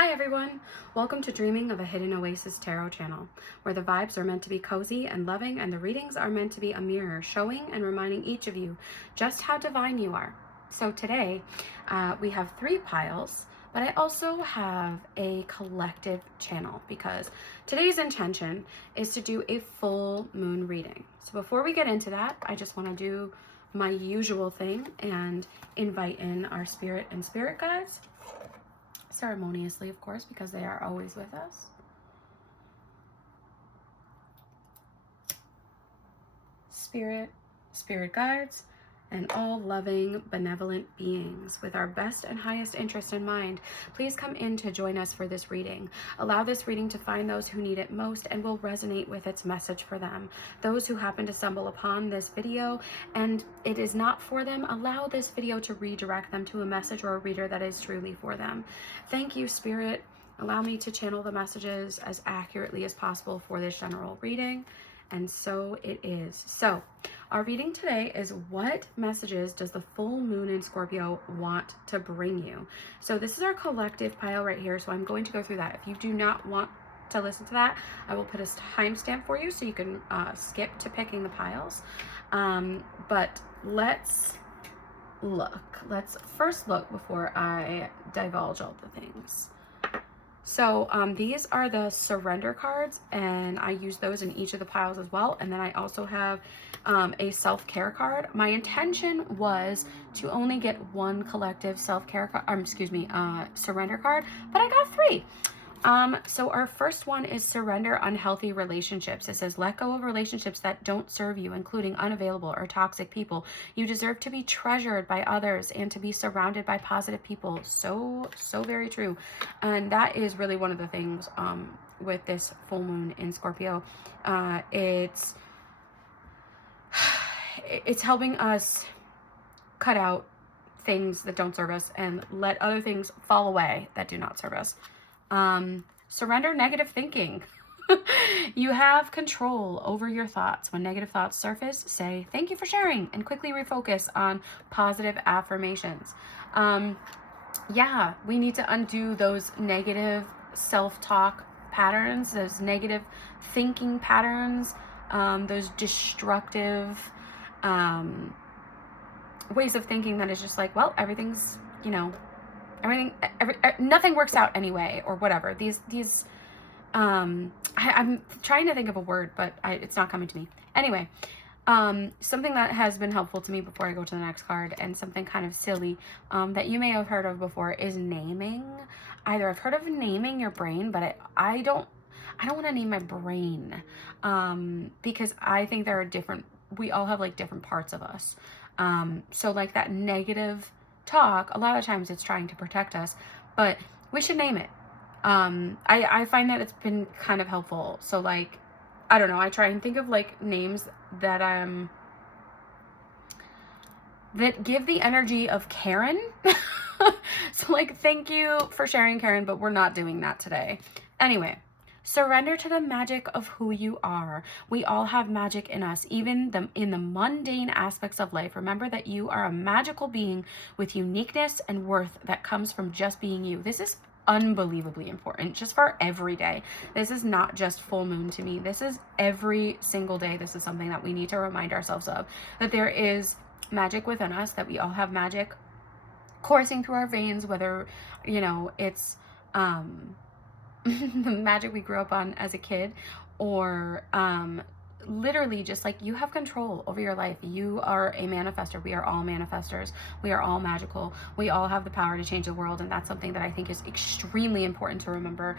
Hi everyone! Welcome to Dreaming of a Hidden Oasis Tarot channel, where the vibes are meant to be cozy and loving and the readings are meant to be a mirror showing and reminding each of you just how divine you are. So today we have 3 piles, but I also have a collective channel because today's intention is to do a full moon reading. So before we get into that, I just want to do my usual thing and invite in our spirit and spirit guides. Ceremoniously, of course, because they are always with us. Spirit guides, and all loving, benevolent beings with our best and highest interest in mind, please come in to join us for this reading. Allow this reading to find those who need it most and will resonate with its message for them. Those who happen to stumble upon this video and it is not for them, allow this video to redirect them to a message or a reader that is truly for them. Thank you, Spirit. Allow me to channel the messages as accurately as possible for this general reading. And so it is. So our reading today is, what messages does the full moon in Scorpio want to bring you? So this is our collective pile right here. So I'm going to go through that. If you do not want to listen to that, I will put a timestamp for you so you can skip to picking the piles. But let's look. Let's first look before I divulge all the things. So these are the surrender cards, and I use those in each of the piles as well. And then I also have a self-care card. My intention was to only get 1 collective self-care card, surrender card, but I got 3. So our first one is surrender unhealthy relationships. It says, let go of relationships that don't serve you, including unavailable or toxic people. You deserve to be treasured by others and to be surrounded by positive people. So very true. And that is really one of the things with this full moon in Scorpio. It's helping us cut out things that don't serve us and let other things fall away that do not serve us. Surrender negative thinking. You have control over your thoughts. When negative thoughts surface, say thank you for sharing and quickly refocus on positive affirmations. Yeah, we need to undo those negative self-talk patterns, those negative thinking patterns, those destructive ways of thinking that is just like, well, everything's, nothing works out anyway, or whatever. I'm trying to think of a word, but it's not coming to me. Anyway, something that has been helpful to me before I go to the next card, and something kind of silly that you may have heard of before, is naming. Either I've heard of naming your brain, but I don't want to name my brain because I think there are we all have like different parts of us. So like that negative talk, a lot of times it's trying to protect us, but we should name it. I find that it's been kind of helpful. So like, I don't know, I try and think of like names that that give the energy of Karen. So like, thank you for sharing, Karen, but we're not doing that today. Anyway, surrender to the magic of who you are. We all have magic in us, even in the mundane aspects of life. Remember that you are a magical being with uniqueness and worth that comes from just being you. This is unbelievably important just for every day. This is not just full moon to me. This is every single day. This is something that we need to remind ourselves of, that there is magic within us, that we all have magic coursing through our veins, whether, it's the magic we grew up on as a kid, or literally just like, you have control over your life. You are a manifester. We are all manifestors. We are all magical. We all have the power to change the world, and that's something that I think is extremely important to remember,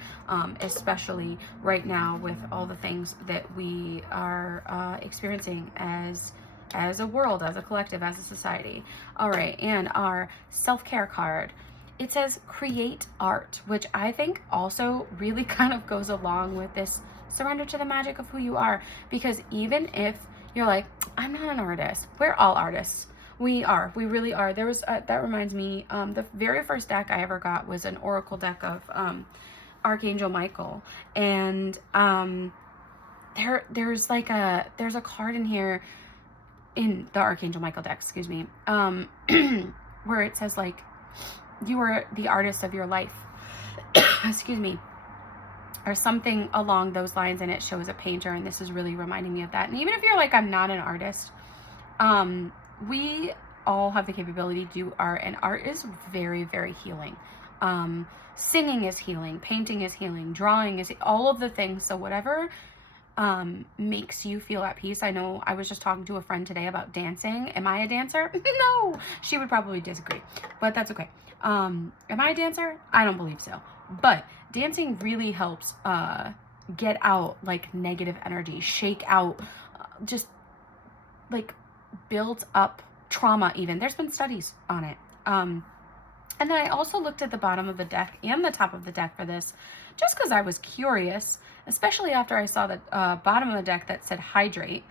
especially right now with all the things that we are experiencing as a world, as a collective, as a society. All right, and our self-care card, it says create art, which I think also really kind of goes along with this surrender to the magic of who you are. Because even if you're like, I'm not an artist, we're all artists. We really are. There was, that reminds me, the very first deck I ever got was an oracle deck of Archangel Michael. And there's a card in here in the Archangel Michael deck, excuse me, where it says like, you are the artist of your life. excuse me, or something along those lines, and it shows a painter, and this is really reminding me of that. And even if you're like, I'm not an artist, we all have the capability to do art, and art is very, very healing. Singing is healing, painting is healing, drawing is all of the things. So whatever makes you feel at peace. I know I was just talking to a friend today about dancing. Am I a dancer? No, she would probably disagree, but that's okay. Am I a dancer? I don't believe so, but dancing really helps get out like negative energy, shake out just like built up trauma. Even there's been studies on it. And then I also looked at the bottom of the deck and the top of the deck for this, just because I was curious, especially after I saw the bottom of the deck that said hydrate.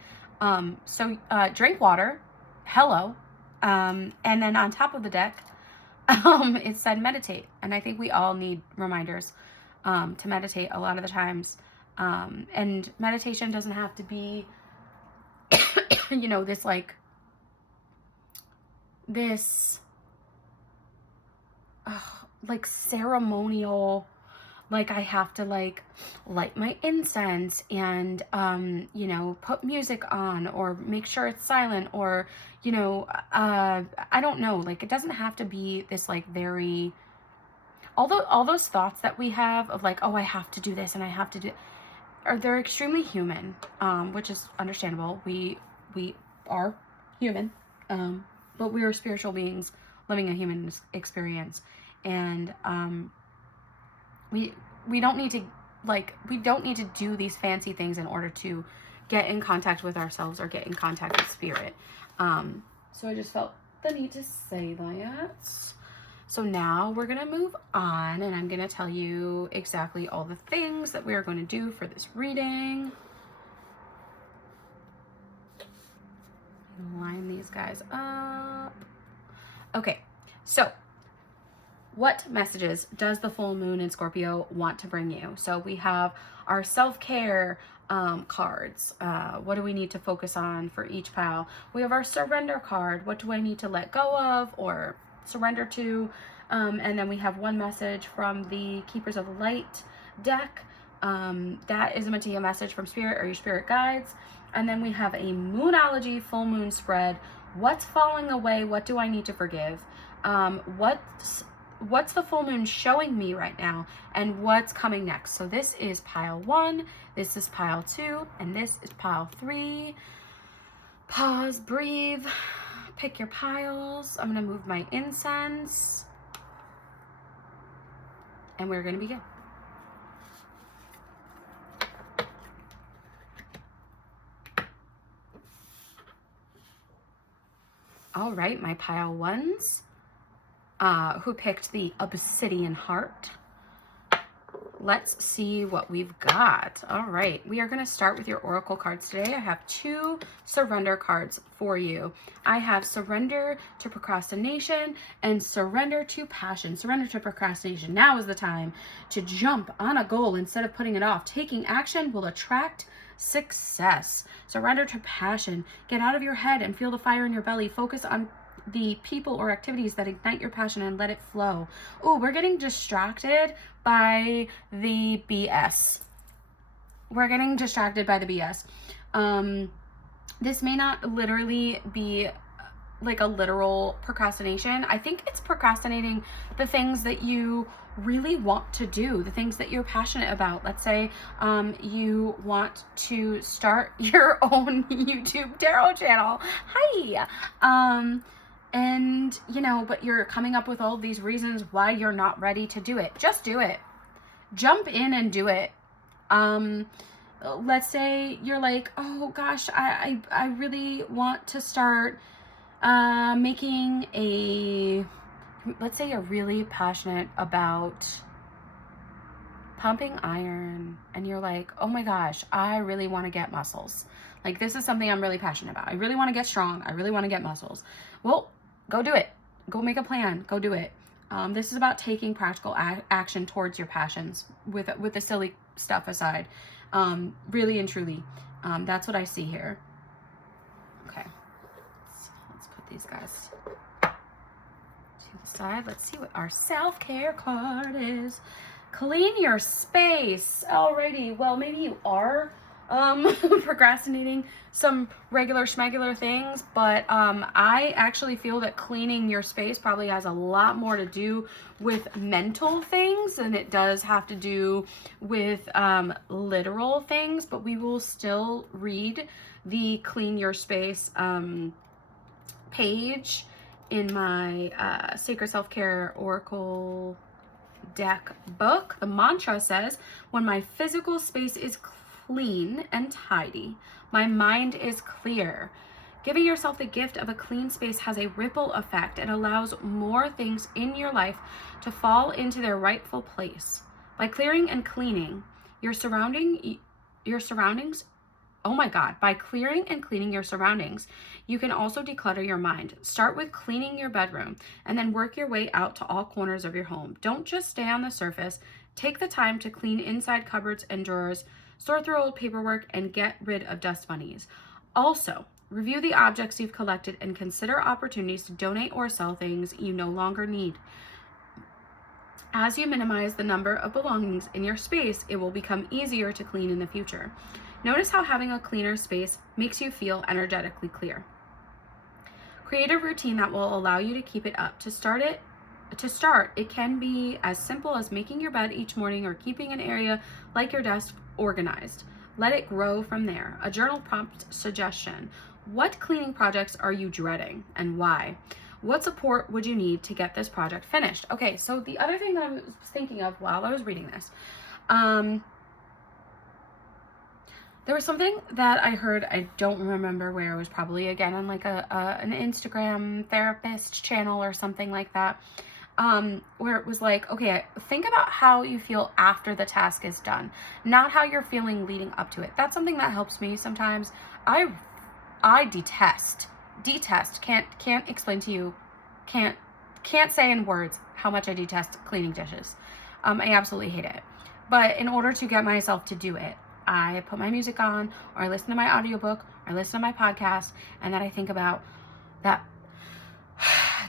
So drink water, hello. And then on top of the deck, it said meditate. And I think we all need reminders to meditate a lot of the times. And meditation doesn't have to be, you know, this like, this like ceremonial, like I have to like light my incense and you know, put music on or make sure it's silent, or you know, I don't know, like it doesn't have to be this like very, although all those thoughts that we have of like, oh, I have to do this and I have to do, they're extremely human, which is understandable. We are human, but we are spiritual beings living a human experience. And we don't need to do these fancy things in order to get in contact with ourselves or get in contact with spirit. So I just felt the need to say that. So now we're going to move on, and I'm going to tell you exactly all the things that we are going to do for this reading. Line these guys up. Okay, so what messages does the full moon in Scorpio want to bring you? So we have our self-care cards. What do we need to focus on for each pile? We have our surrender card. What do I need to let go of or surrender to? And then we have one message from the Keepers of Light deck. That is meant to be a message from spirit or your spirit guides. And then we have a Moonology full moon spread. What's falling away? What do I need to forgive? What's the full moon showing me right now, and what's coming next? So this is pile 1, this is pile 2, and this is pile 3. Pause, breathe, pick your piles. I'm going to move my incense, and we're going to begin. All right, my pile 1s. Who picked the Obsidian Heart. Let's see what we've got. All right, we are going to start with your oracle cards today. I have 2 surrender cards for you. I have Surrender to Procrastination and Surrender to Passion. Surrender to procrastination. Now is the time to jump on a goal instead of putting it off. Taking action will attract success. Surrender to passion. Get out of your head and feel the fire in your belly. Focus on the people or activities that ignite your passion and let it flow. Oh, we're getting distracted by the BS. We're getting distracted by the BS. This may not literally be like a literal procrastination. I think it's procrastinating the things that you really want to do, the things that you're passionate about. Let's say you want to start your own YouTube tarot channel. Hi. And, you know, but you're coming up with all these reasons why you're not ready to do it. Just do it. Jump in and do it. Let's say you're like, oh gosh, I really want to start making let's say you're really passionate about pumping iron, and you're like, oh my gosh, I really want to get muscles. Like, this is something I'm really passionate about. I really want to get strong. I really want to get muscles. Well, go do it. Go make a plan. Go do it. This is about taking practical action towards your passions with the silly stuff aside. Really and truly. That's what I see here. Okay. Let's put these guys to the side. Let's see what our self-care card is. Clean your space. Alrighty, well, maybe you are procrastinating some regular schmegular things, but I actually feel that cleaning your space probably has a lot more to do with mental things than it does have to do with literal things. But we will still read the Clean Your Space page in my Sacred Self-Care Oracle deck book. The mantra says, when my physical space is clean and tidy, my mind is clear. Giving yourself the gift of a clean space has a ripple effect and allows more things in your life to fall into their rightful place. By clearing and cleaning your surroundings, by clearing and cleaning your surroundings, you can also declutter your mind. Start with cleaning your bedroom and then work your way out to all corners of your home. Don't just stay on the surface. Take the time to clean inside cupboards and drawers, sort through old paperwork, and get rid of dust bunnies. Also, review the objects you've collected and consider opportunities to donate or sell things you no longer need. As you minimize the number of belongings in your space, it will become easier to clean in the future. Notice how having a cleaner space makes you feel energetically clear. Create a routine that will allow you to keep it up. To start, it can be as simple as making your bed each morning or keeping an area like your desk organized. Let it grow from there. A journal prompt suggestion. What cleaning projects are you dreading and why? What support would you need to get this project finished? Okay, so the other thing that I was thinking of while I was reading this, there was something that I heard, I don't remember where, it was probably again on like an Instagram therapist channel or something like that, where it was like, okay, think about how you feel after the task is done, not how you're feeling leading up to it. That's something that helps me sometimes. I detest, can't explain to you, can't say in words how much I detest cleaning dishes. I absolutely hate it. But in order to get myself to do it, I put my music on, or I listen to my audiobook, or I listen to my podcast, and then I think about that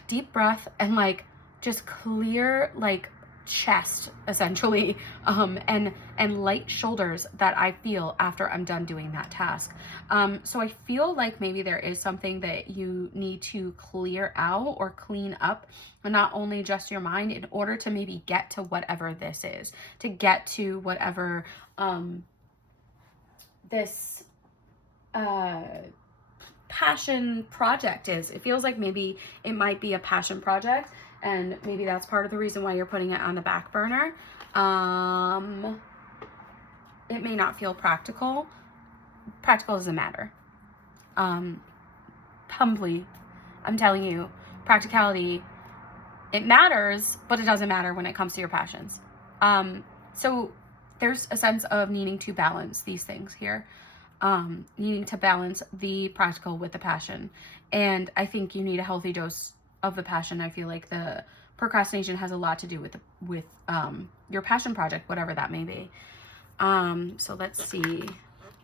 deep breath and like just clear like chest essentially, and light shoulders that I feel after I'm done doing that task. So I feel like maybe there is something that you need to clear out or clean up, and not only just your mind, in order to maybe get to whatever this is, to get to whatever this passion project is. It feels like maybe it might be a passion project, and maybe that's part of the reason why you're putting it on the back burner. It may not feel practical. Practical doesn't matter. Humbly, I'm telling you, practicality, it matters, but it doesn't matter when it comes to your passions. So there's a sense of needing to balance these things here, needing to balance the practical with the passion. And I think you need a healthy dose of the passion. I feel like the procrastination has a lot to do with your passion project, whatever that may be. So let's see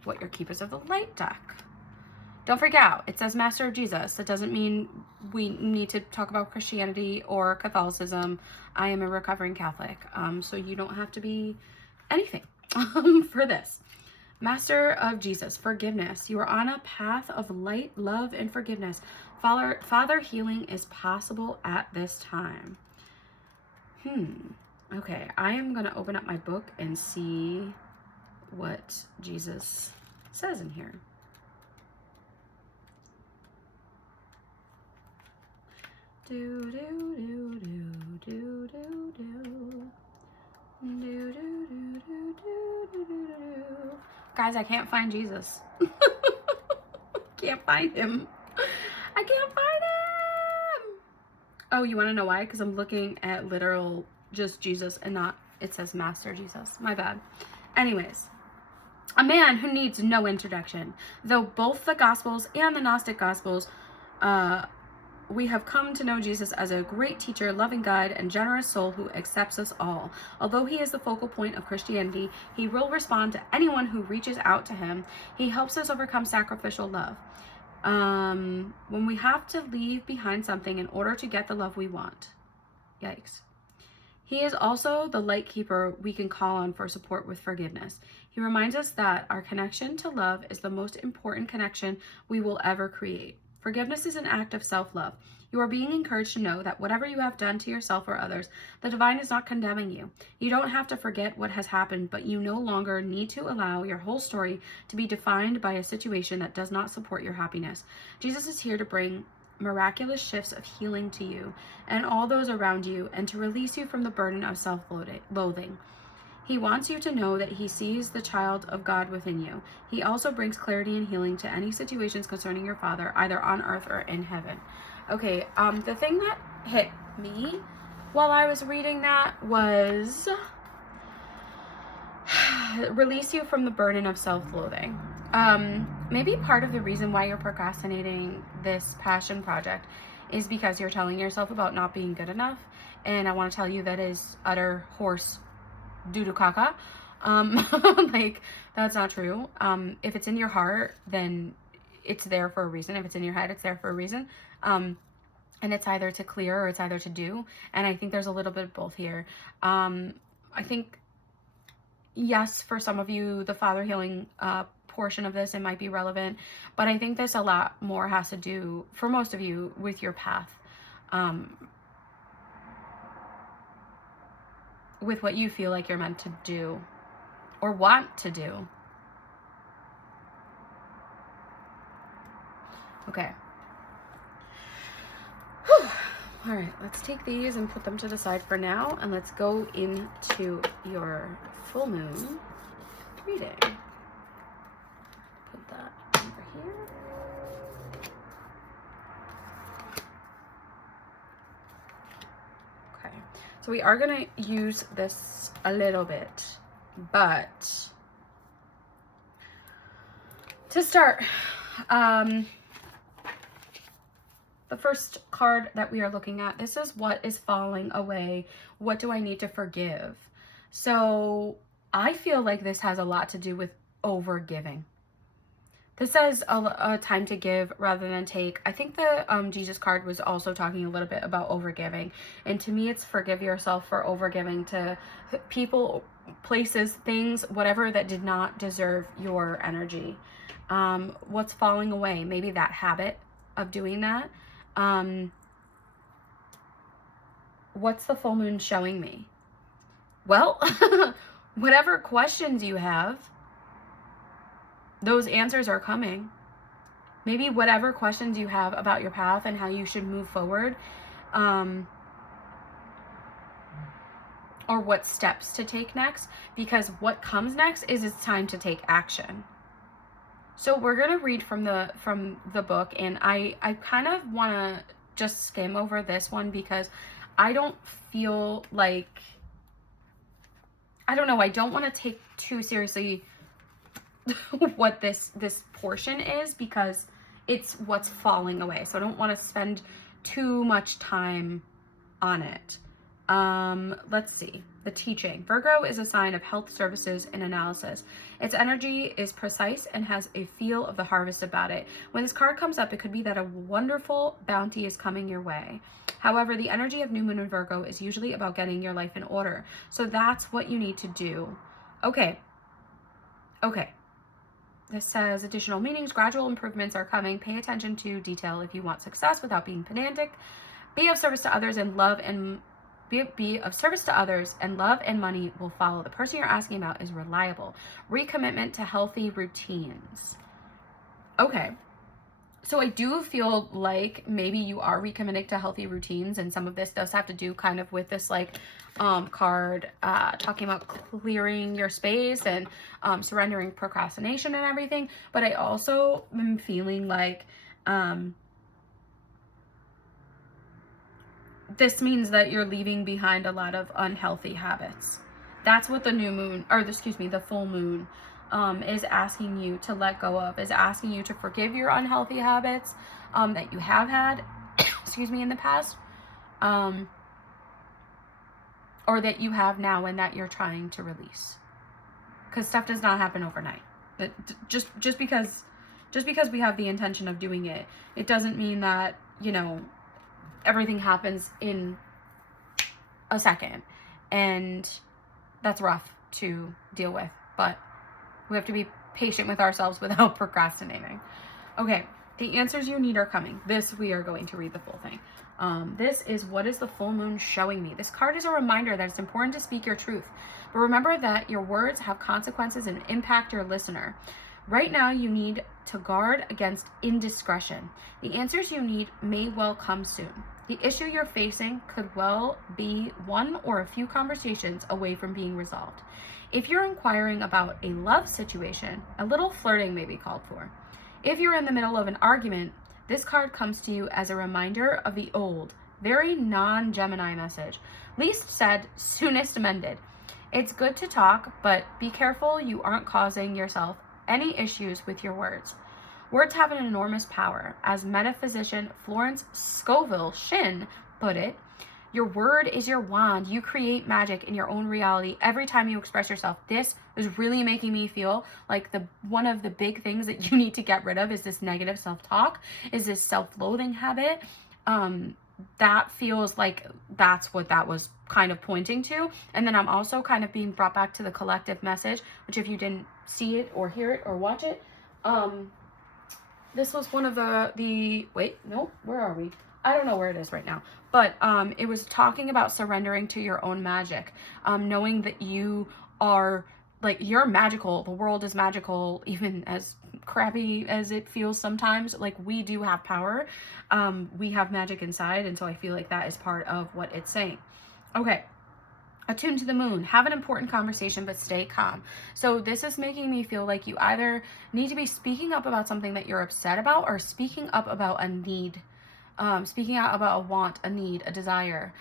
what your Keepers of the Light deck. Don't freak out. It says Master of Jesus. That doesn't mean we need to talk about Christianity or Catholicism. I am a recovering Catholic, so you don't have to be anything for this. Master of Jesus, forgiveness. You are on a path of light, love, and forgiveness. Father, healing is possible at this time. Okay, I am going to open up my book and see what Jesus says in here. Do do do do do do do. Do, do, do, do, do, do, do. Guys, I can't find Jesus. Can't find him. I can't find him. Oh, you want to know why? Because I'm looking at literal just Jesus and not, it says Master Jesus. My bad. Anyways, a man who needs no introduction. Though both the Gospels and the Gnostic Gospels, we have come to know Jesus as a great teacher, loving guide, and generous soul who accepts us all. Although he is the focal point of Christianity, he will respond to anyone who reaches out to him. He helps us overcome sacrificial love. When we have to leave behind something in order to get the love we want. Yikes. He is also the light keeper we can call on for support with forgiveness. He reminds us that our connection to love is the most important connection we will ever create. Forgiveness is an act of self-love. You are being encouraged to know that whatever you have done to yourself or others, the divine is not condemning you. You don't have to forget what has happened, but you no longer need to allow your whole story to be defined by a situation that does not support your happiness. Jesus is here to bring miraculous shifts of healing to you and all those around you, and to release you from the burden of self-loathing. He wants you to know that he sees the child of God within you. He also brings clarity and healing to any situations concerning your Father, either on earth or in heaven. Okay, the thing that hit me while I was reading that was release you from the burden of self-loathing. Maybe part of the reason why you're procrastinating this passion project is because you're telling yourself about not being good enough. And I want to tell you that is utter horse doo-doo caca. Like, that's not true. If it's in your heart, then it's there for a reason. If it's in your head, it's there for a reason. And it's either to clear or it's either to do. And I think there's a little bit of both here. I think, yes, for some of you, the father healing portion of this, it might be relevant, but I think this a lot more has to do, for most of you, with your path, with what you feel like you're meant to do or want to do. Okay. Whew. All right, let's take these and put them to the side for now, and let's go into your full moon reading. Put that over here. Okay, so we are going to use this a little bit, but to start, the first card that we are looking at, this is what is falling away. What do I need to forgive? So I feel like this has a lot to do with over-giving. This says a time to give rather than take. I think the Jesus card was also talking a little bit about over-giving. And to me, it's forgive yourself for over-giving to people, places, things, whatever that did not deserve your energy. What's falling away? Maybe that habit of doing that. What's the full moon showing me? Well, whatever questions you have, those answers are coming. Maybe whatever questions you have about your path and how you should move forward, or what steps to take next, because what comes next is it's time to take action. So we're going to read from the book, and I kind of want to just skim over this one because I don't feel like, I don't know, I don't want to take too seriously what this portion is because it's what's falling away. So I don't want to spend too much time on it. Let's see. The teaching. Virgo is a sign of health services and analysis. Its energy is precise and has a feel of the harvest about it. When this card comes up, it could be that a wonderful bounty is coming your way. However, the energy of new moon in Virgo is usually about getting your life in order. So that's what you need to do. Okay. This says additional meanings. Gradual improvements are coming. Pay attention to detail if you want success without being pedantic. Be of service to others and love and be of service to others, and love and money will follow. The person you're asking about is reliable. Recommitment to healthy routines. Okay. So I do feel like maybe you are recommitting to healthy routines, and some of this does have to do kind of with this like card talking about clearing your space and surrendering procrastination and everything. But I also am feeling like this means that you're leaving behind a lot of unhealthy habits. That's what the new moon, or the full moon is asking you to let go of, is asking you to forgive your unhealthy habits that you have had, in the past, or that you have now and that you're trying to release. Because stuff does not happen overnight. Just because we have the intention of doing it, it doesn't mean that, everything happens in a second. And that's rough to deal with, but we have to be patient with ourselves without procrastinating. Okay, the answers you need are coming. This, we are going to read the full thing. This is what is the full moon showing me? This card is a reminder that it's important to speak your truth, but remember that your words have consequences and impact your listener. Right now, you need to guard against indiscretion. The answers you need may well come soon. The issue you're facing could well be one or a few conversations away from being resolved. If you're inquiring about a love situation, a little flirting may be called for. If you're in the middle of an argument, this card comes to you as a reminder of the old, very non-Gemini message. Least said, soonest amended. It's good to talk, but be careful you aren't causing yourself any issues with your words. Words have an enormous power. As metaphysician Florence Scovel Shinn put it, your word is your wand. You create magic in your own reality every time you express yourself. This is really making me feel like one of the big things that you need to get rid of is this negative self-talk, is this self-loathing habit. That feels like that's what that was kind of pointing to. And then I'm also kind of being brought back to the collective message, which if you didn't see it or hear it or watch it, this was one of the wait, no, where are we? I don't know where it is right now, but it was talking about surrendering to your own magic, knowing that you are, like, you're magical. The world is magical, even as crappy as it feels sometimes. Like, we do have power. We have magic inside, and so I feel like that is part of what it's saying. Okay. Attune to the moon. Have an important conversation, but stay calm. So this is making me feel like you either need to be speaking up about something that you're upset about, or speaking up about a need. Speaking out about a want, a need, a desire,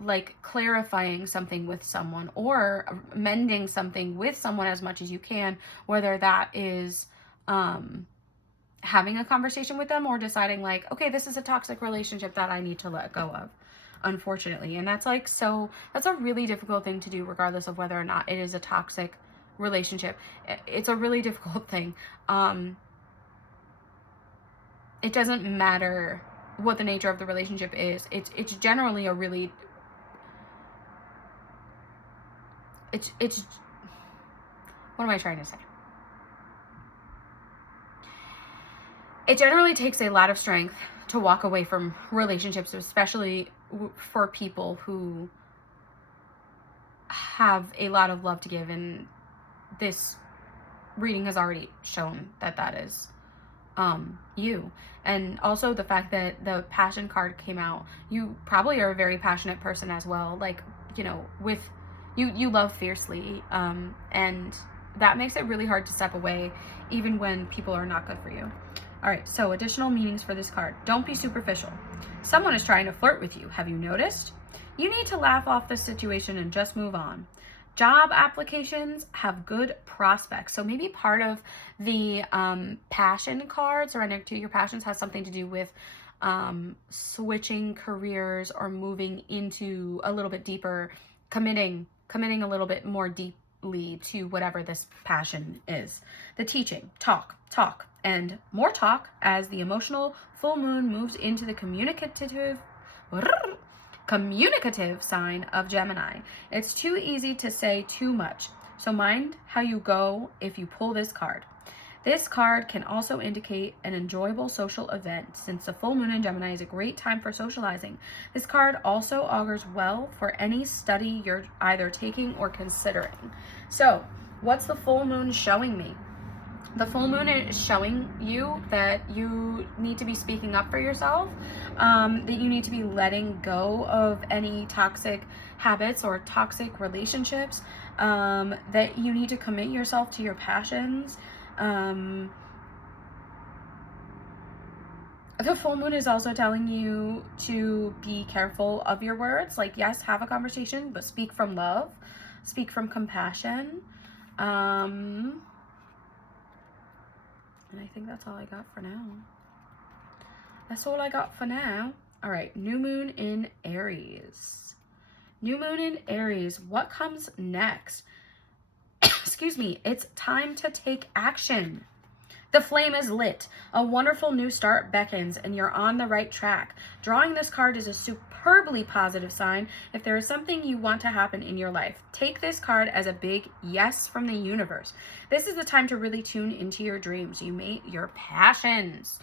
like clarifying something with someone or mending something with someone as much as you can, whether that is having a conversation with them or deciding like, okay, this is a toxic relationship that I need to let go of, unfortunately. And that's like, so that's a really difficult thing to do regardless of whether or not it is a toxic relationship. It's a really difficult thing. It doesn't matter what the nature of the relationship is. It's generally a really, it's what am I trying to say? It generally takes a lot of strength to walk away from relationships, especially for people who have a lot of love to give, and this reading has already shown that that is you. And also the fact that the passion card came out, you probably are a very passionate person as well. Like, you know, with you love fiercely, and that makes it really hard to step away even when people are not good for you. All right, so additional meanings for this card. Don't be superficial. Someone is trying to flirt with you. Have you noticed? You need to laugh off the situation and just move on. Job applications have good prospects. So maybe part of the passion card, surrendering to your passions, has something to do with switching careers or moving into a little bit deeper, committing a little bit more deeply to whatever this passion is. The teaching, talk, and more talk as the emotional full moon moves into the communicative sign of Gemini. It's too easy to say too much, so mind how you go if you pull this card. This card can also indicate an enjoyable social event, since the full moon in Gemini is a great time for socializing. This card also augurs well for any study you're either taking or considering. So, what's the full moon showing me? The full moon is showing you that you need to be speaking up for yourself, that you need to be letting go of any toxic habits or toxic relationships, that you need to commit yourself to your passions. The full moon is also telling you to be careful of your words. Like, yes, have a conversation, but speak from love, speak from compassion. And I think that's all I got for now. That's all I got for now. All right, new moon in Aries. New moon in Aries, what comes next? Excuse me, it's time to take action. The flame is lit. A wonderful new start beckons, and you're on the right track. Drawing this card is a superbly positive sign. If there is something you want to happen in your life, take this card as a big yes from the universe. This is the time to really tune into your dreams, your passions.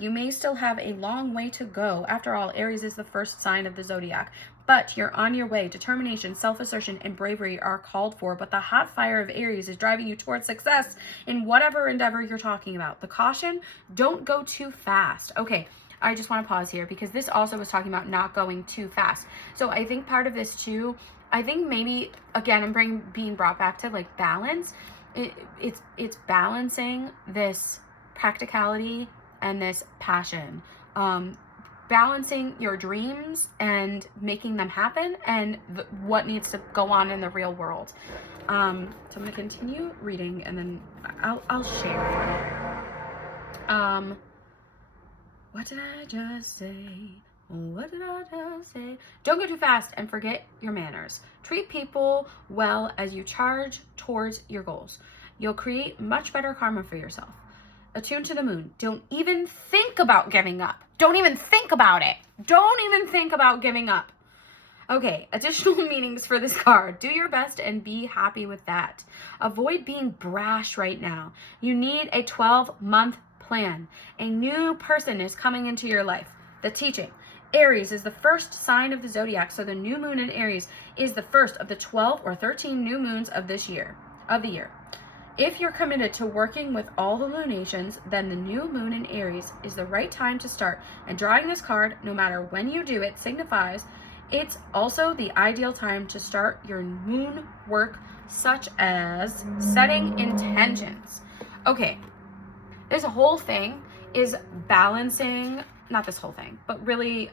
You may still have a long way to go. After all, Aries is the first sign of the zodiac, but you're on your way. Determination, self-assertion, and bravery are called for, but the hot fire of Aries is driving you towards success in whatever endeavor you're talking about. The caution, don't go too fast. Okay, I just want to pause here because this also was talking about not going too fast. So I think part of this too, I think maybe, again, I'm being brought back to like balance. It's balancing this practicality and this passion, balancing your dreams and making them happen and what needs to go on in the real world. So I'm going to continue reading and then I'll share. What did I just say? What did I just say? Don't go too fast and forget your manners. Treat people well as you charge towards your goals. You'll create much better karma for yourself. Attune to the moon. Don't even think about giving up. Don't even think about it. Don't even think about giving up. Okay, additional meanings for this card. Do your best and be happy with that. Avoid being brash right now. You need a 12-month plan. A new person is coming into your life. The teaching. Aries is the first sign of the zodiac, so the new moon in Aries is the first of the 12 or 13 new moons of the year. If you're committed to working with all the lunations, then the new moon in Aries is the right time to start. And drawing this card, no matter when you do it, signifies it's also the ideal time to start your moon work, such as setting intentions. Okay, this whole thing is balancing, not this whole thing, but really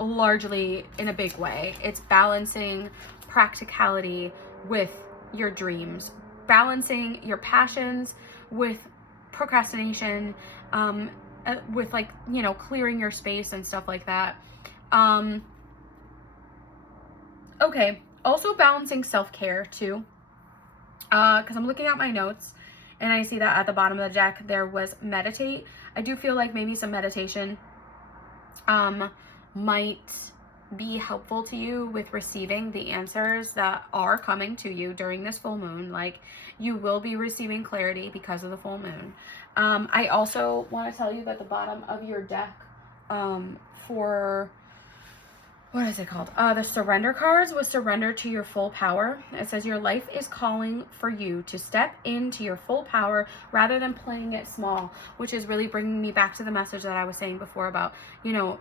largely in a big way. It's balancing practicality with your dreams, balancing your passions with procrastination, with like, you know, clearing your space and stuff like that. Okay, also balancing self-care too, because I'm looking at my notes and I see that at the bottom of the deck there was meditate. I do feel like maybe some meditation might be helpful to you with receiving the answers that are coming to you during this full moon. Like, you will be receiving clarity because of the full moon. I also want to tell you that the bottom of your deck for, what is it called? The surrender cards was surrender to your full power. It says your life is calling for you to step into your full power rather than playing it small, which is really bringing me back to the message that I was saying before about, you know,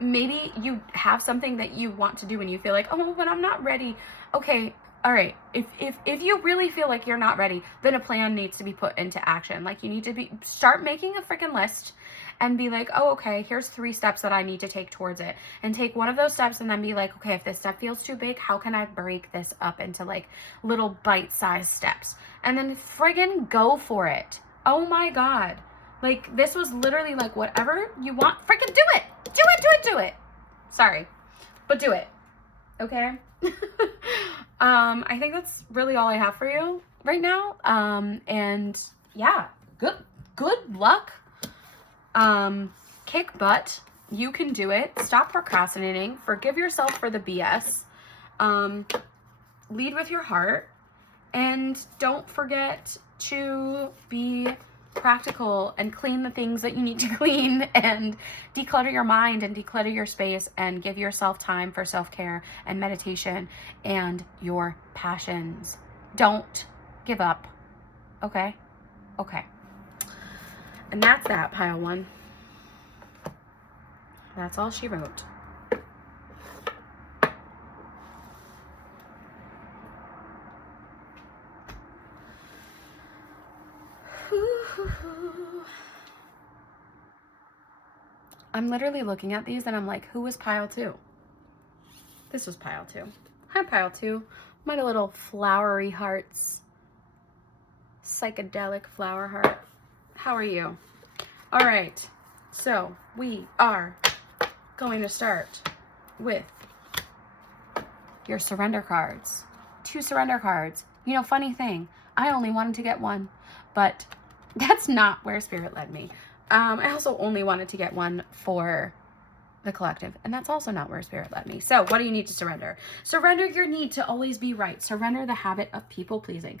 maybe you have something that you want to do and you feel like, oh, but I'm not ready. Okay, all right. If you really feel like you're not ready, then a plan needs to be put into action. Like, you need to start making a freaking list and be like, oh, okay, here's 3 steps that I need to take towards it. And take one of those steps and then be like, okay, if this step feels too big, how can I break this up into like little bite-sized steps? And then friggin' go for it. Oh my God. Like, this was literally like, whatever you want, freaking do it. Do it. Sorry, but do it. Okay? I think that's really all I have for you right now. And yeah, good luck. Kick butt. You can do it. Stop procrastinating. Forgive yourself for the BS. Lead with your heart. And don't forget to be practical and clean the things that you need to clean, and declutter your mind and declutter your space, and give yourself time for self-care and meditation and your passions. Don't give up. Okay? And that's that, pile 1. That's all she wrote. I'm literally looking at these and I'm like, who was pile 2? This was pile 2. Hi, pile 2. My little flowery hearts. Psychedelic flower heart. How are you? All right. So we are going to start with your surrender cards. 2 surrender cards. You know, funny thing, I only wanted to get 1, but that's not where Spirit led me. I also only wanted to get 1 for the collective. And that's also not where Spirit led me. So what do you need to surrender? Surrender your need to always be right. Surrender the habit of people pleasing.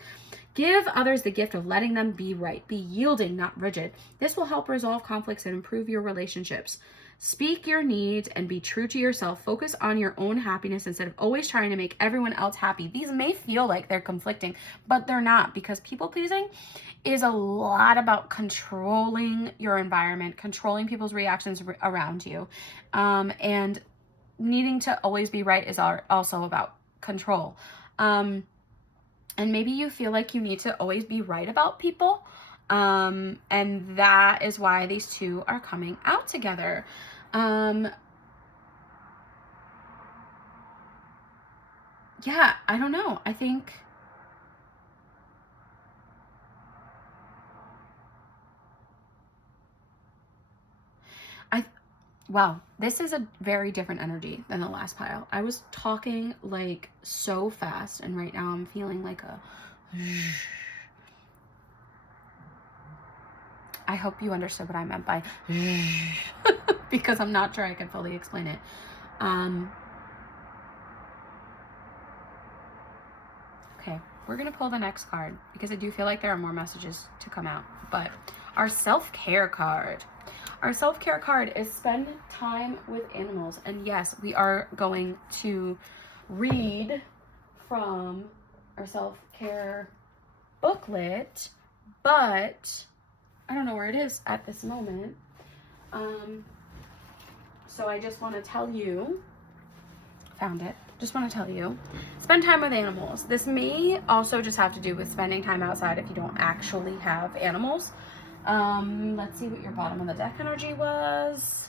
Give others the gift of letting them be right. Be yielding, not rigid. This will help resolve conflicts and improve your relationships. Speak your needs and be true to yourself. Focus on your own happiness instead of always trying to make everyone else happy. These may feel like they're conflicting, but they're not, because people pleasing is a lot about controlling your environment, controlling people's reactions around you. And needing to always be right is also about control. And maybe you feel like you need to always be right about people. And that is why these two are coming out together. Yeah, I don't know. I think wow, this is a very different energy than the last pile. I was talking like so fast, and right now I'm feeling like a I hope you understood what I meant by because I'm not sure I can fully explain it. Okay, we're gonna pull the next card because I do feel like there are more messages to come out. But our self-care card. Our self-care card is spend time with animals. And yes, we are going to read from our self-care booklet, but I don't know where it is at this moment. So I just want to tell you, found it. Just want to tell you, spend time with animals. This may also just have to do with spending time outside if you don't actually have animals. Let's see what your bottom of the deck energy was.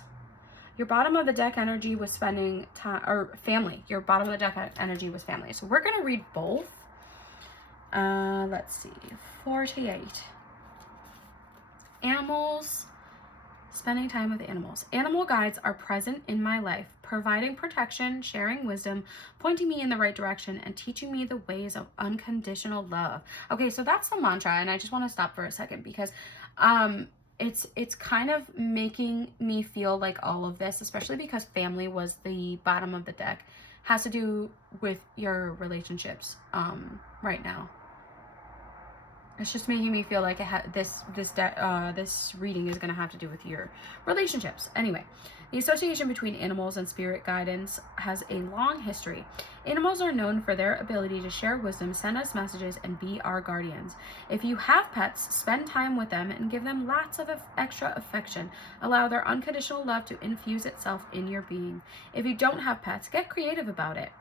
Your bottom of the deck energy was spending time, or family. Your bottom of the deck energy was family. So we're going to read both. Let's see, 48. Animals, spending time with animals. Animal guides are present in my life, providing protection, sharing wisdom, pointing me in the right direction, and teaching me the ways of unconditional love. Okay, so that's the mantra, and I just want to stop for a second because it's kind of making me feel like all of this, especially because family was the bottom of the deck, has to do with your relationships right now. It's just making me feel like this reading is going to have to do with your relationships. Anyway, the association between animals and spirit guidance has a long history. Animals are known for their ability to share wisdom, send us messages, and be our guardians. If you have pets, spend time with them and give them lots of extra affection. Allow their unconditional love to infuse itself in your being. If you don't have pets, get creative about it.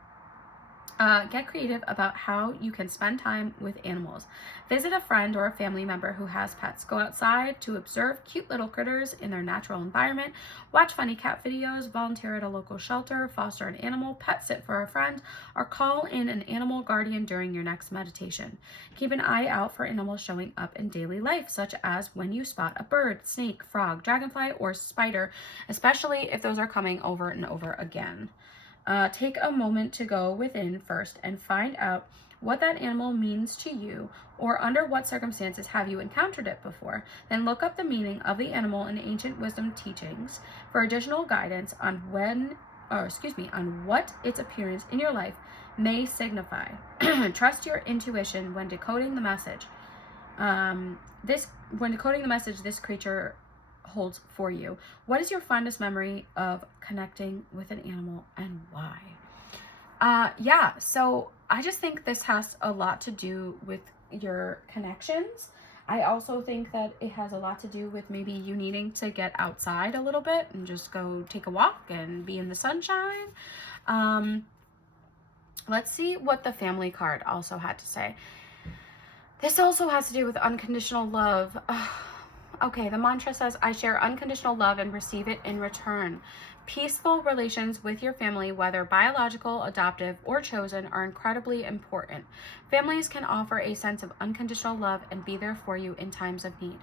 Get creative about how you can spend time with animals. Visit a friend or a family member who has pets. Go outside to observe cute little critters in their natural environment. Watch funny cat videos. Volunteer at a local shelter. Foster an animal. Pet sit for a friend. Or call in an animal guardian during your next meditation. Keep an eye out for animals showing up in daily life, such as when you spot a bird, snake, frog, dragonfly, or spider, especially if those are coming over and over again. Take a moment to go within first and find out what that animal means to you, or under what circumstances have you encountered it before. Then look up the meaning of the animal in ancient wisdom teachings for additional guidance on what its appearance in your life may signify. Trust your intuition when decoding the message. This creature holds for you. What is your fondest memory of connecting with an animal and why? Yeah, so I just think this has a lot to do with your connections. I also think that it has a lot to do with maybe you needing to get outside a little bit and just go take a walk and be in the sunshine. Let's see what the family card also had to say. This also has to do with unconditional love. Okay, the mantra says, I share unconditional love and receive it in return. Peaceful relations with your family, whether biological, adoptive, or chosen, are incredibly important. Families can offer a sense of unconditional love and be there for you in times of need.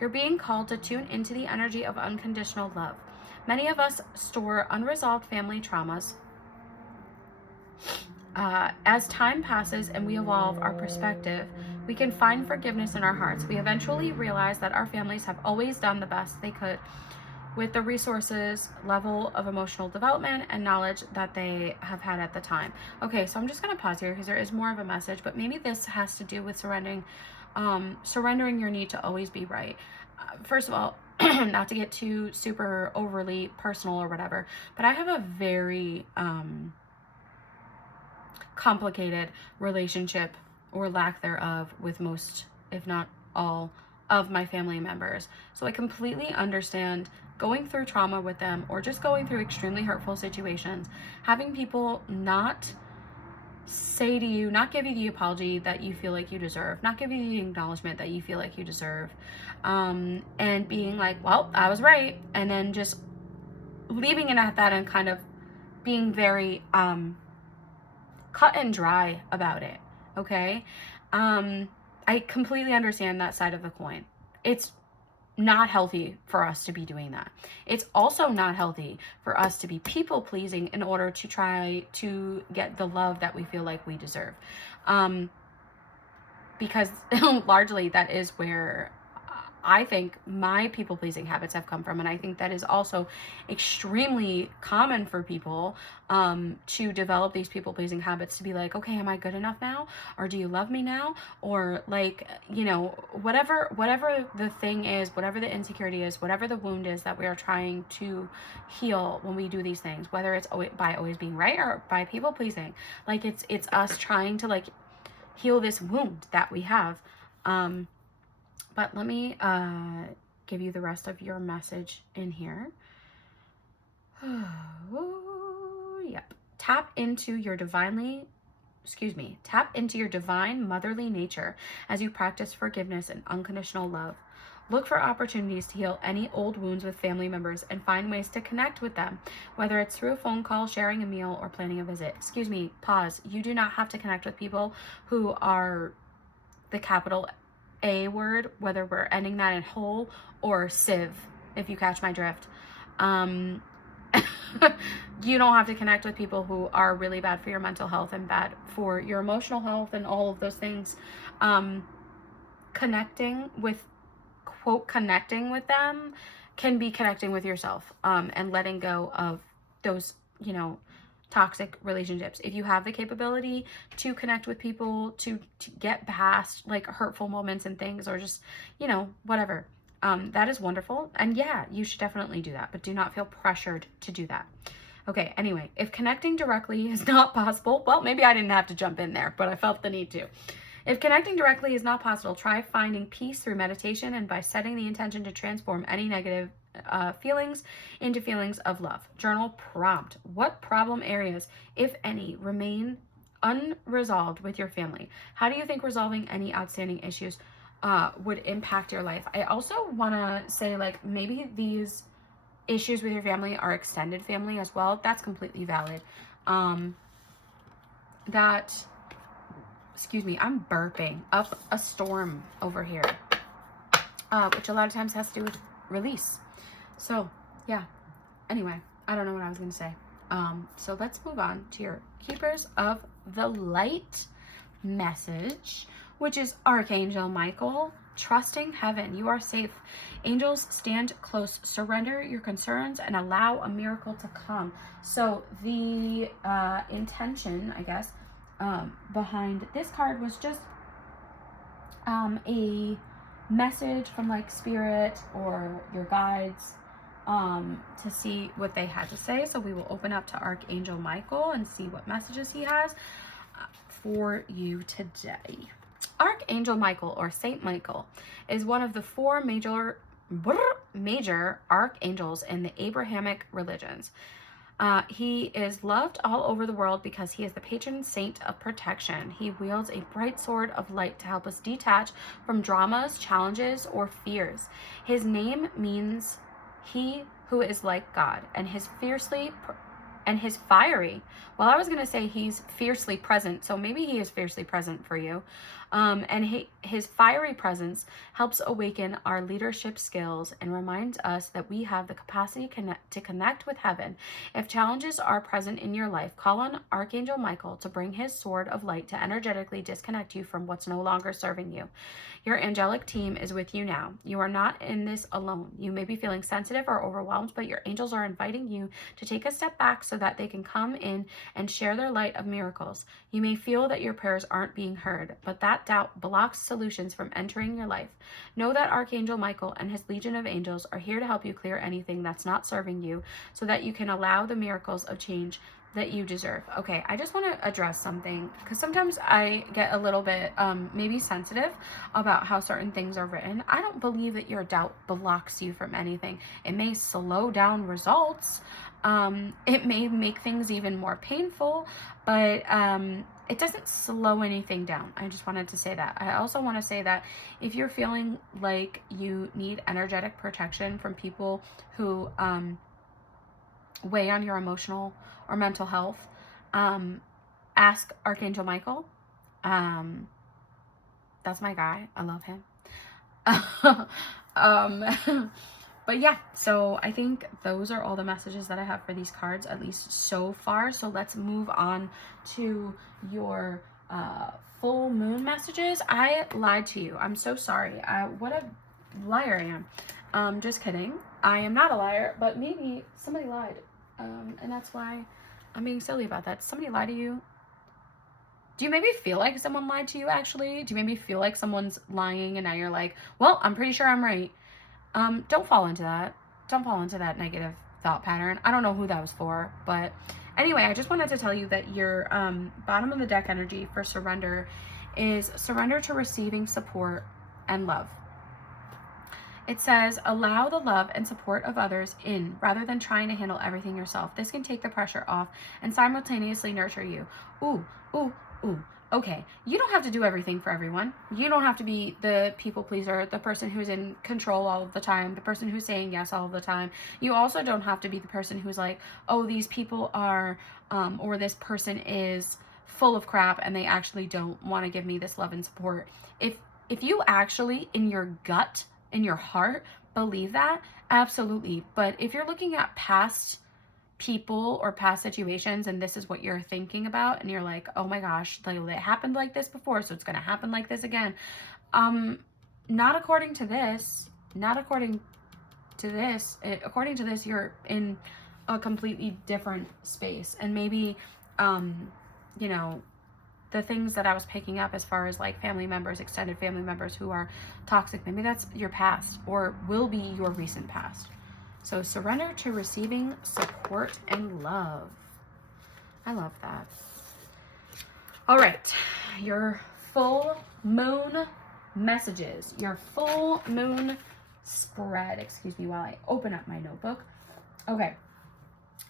You're being called to tune into the energy of unconditional love. Many of us store unresolved family traumas. As time passes and we evolve our perspective, we can find forgiveness in our hearts. We eventually realize that our families have always done the best they could with the resources, level of emotional development, and knowledge that they have had at the time. Okay, so I'm just going to pause here because there is more of a message, but maybe this has to do with surrendering your need to always be right. First of all, not to get too super overly personal or whatever, but I have a very complicated relationship, or lack thereof, with most, if not all, of my family members. So I completely understand going through trauma with them, or just going through extremely hurtful situations, having people not say to you, not give you the apology that you feel like you deserve, not give you the acknowledgement that you feel like you deserve, and being like, well, I was right, and then just leaving it at that and kind of being very cut and dry about it. Okay, I completely understand that side of the coin. It's not healthy for us to be doing that. It's also not healthy for us to be people pleasing in order to try to get the love that we feel like we deserve. Because largely that is where I think my people pleasing habits have come from. And I think that is also extremely common for people to develop these people pleasing habits, to be like, okay, am I good enough now? Or do you love me now? Or like, you know, whatever the thing is, whatever the insecurity is, whatever the wound is that we are trying to heal when we do these things, whether it's by always being right or by people pleasing, like it's us trying to like heal this wound that we have. But let me give you the rest of your message in here. Yep. Tap into your divine motherly nature as you practice forgiveness and unconditional love. Look for opportunities to heal any old wounds with family members and find ways to connect with them, whether it's through a phone call, sharing a meal, or planning a visit. Pause. You do not have to connect with people who are the capital A word, whether we're ending that in whole or sieve, if you catch my drift. You don't have to connect with people who are really bad for your mental health and bad for your emotional health and all of those things. Connecting with them can be connecting with yourself, and letting go of those, you know, toxic relationships. If you have the capability to connect with people, to get past like hurtful moments and things, or just, you know, whatever, that is wonderful. And yeah, you should definitely do that, but do not feel pressured to do that. Okay, anyway, if connecting directly is not possible, well, maybe I didn't have to jump in there, but I felt the need to. If connecting directly is not possible, try finding peace through meditation and by setting the intention to transform any negative feelings into feelings of love. Journal prompt: what problem areas, if any, remain unresolved with your family? How do you think resolving any outstanding issues would impact your life? I also want to say, like, maybe these issues with your family are extended family as well. That's completely valid. I'm burping up a storm over here, which a lot of times has to do with release. So yeah, anyway, I don't know what I was going to say. So let's move on to your Keepers of the Light message, which is Archangel Michael. Trusting heaven, you are safe. Angels stand close. Surrender your concerns and allow a miracle to come. So the intention, I guess, behind this card was just a message from like spirit or your guides, to see what they had to say. So we will open up to Archangel Michael and see what messages he has for you today. Archangel Michael, or Saint Michael, is one of the four major archangels in the Abrahamic religions. He is loved all over the world because he is the patron saint of protection. He wields a bright sword of light to help us detach from dramas, challenges, or fears. His name means he who is like God, and his fiercely and his fiery. Well, I was going to say he's fiercely present, so maybe he is fiercely present for you. And his fiery presence helps awaken our leadership skills and reminds us that we have the capacity to connect with heaven. If challenges are present in your life, call on Archangel Michael to bring his sword of light to energetically disconnect you from what's no longer serving you. Your angelic team is with you now. You are not in this alone. You may be feeling sensitive or overwhelmed, but your angels are inviting you to take a step back so that they can come in and share their light of miracles. You may feel that your prayers aren't being heard, but that doubt blocks solutions from entering your life. Know that Archangel Michael and his legion of angels are here to help you clear anything that's not serving you so that you can allow the miracles of change that you deserve. Okay, I just want to address something because sometimes I get a little bit maybe sensitive about how certain things are written. I don't believe that your doubt blocks you from anything. It may slow down results. It may make things even more painful, but it doesn't slow anything down. I just wanted to say that. I also want to say that if you're feeling like you need energetic protection from people who weigh on your emotional or mental health, ask Archangel Michael. That's my guy. I love him. But yeah, so I think those are all the messages that I have for these cards, at least so far. So let's move on to your full moon messages. I lied to you. I'm so sorry. What a liar I am. Just kidding. I am not a liar, but maybe somebody lied. And that's why I'm being silly about that. Somebody lied to you? Do you maybe feel like someone lied to you, actually? Do you maybe feel like someone's lying and now you're like, well, I'm pretty sure I'm right? Don't fall into that. Don't fall into that negative thought pattern. I don't know who that was for, but anyway, I just wanted to tell you that your bottom of the deck energy for surrender is surrender to receiving support and love. It says, allow the love and support of others in rather than trying to handle everything yourself. This can take the pressure off and simultaneously nurture you. Ooh, ooh, ooh. Okay, you don't have to do everything for everyone. You don't have to be the people pleaser, the person who's in control all of the time, the person who's saying yes all of the time. You also don't have to be the person who's like, oh, these people are, or this person is full of crap and they actually don't want to give me this love and support. If you actually, in your gut, in your heart, believe that, absolutely. But if you're looking at past people or past situations and this is what you're thinking about and you're like, oh my gosh, like, it happened like this before, so it's going to happen like this again. Not according to this. Not according to this. According to this, you're in a completely different space. And maybe, you know, the things that I was picking up as far as like family members, extended family members who are toxic, maybe that's your past or will be your recent past. So surrender to receiving support and love. I love that. All right, your full moon messages, your full moon spread. Excuse me while I open up my notebook. Okay,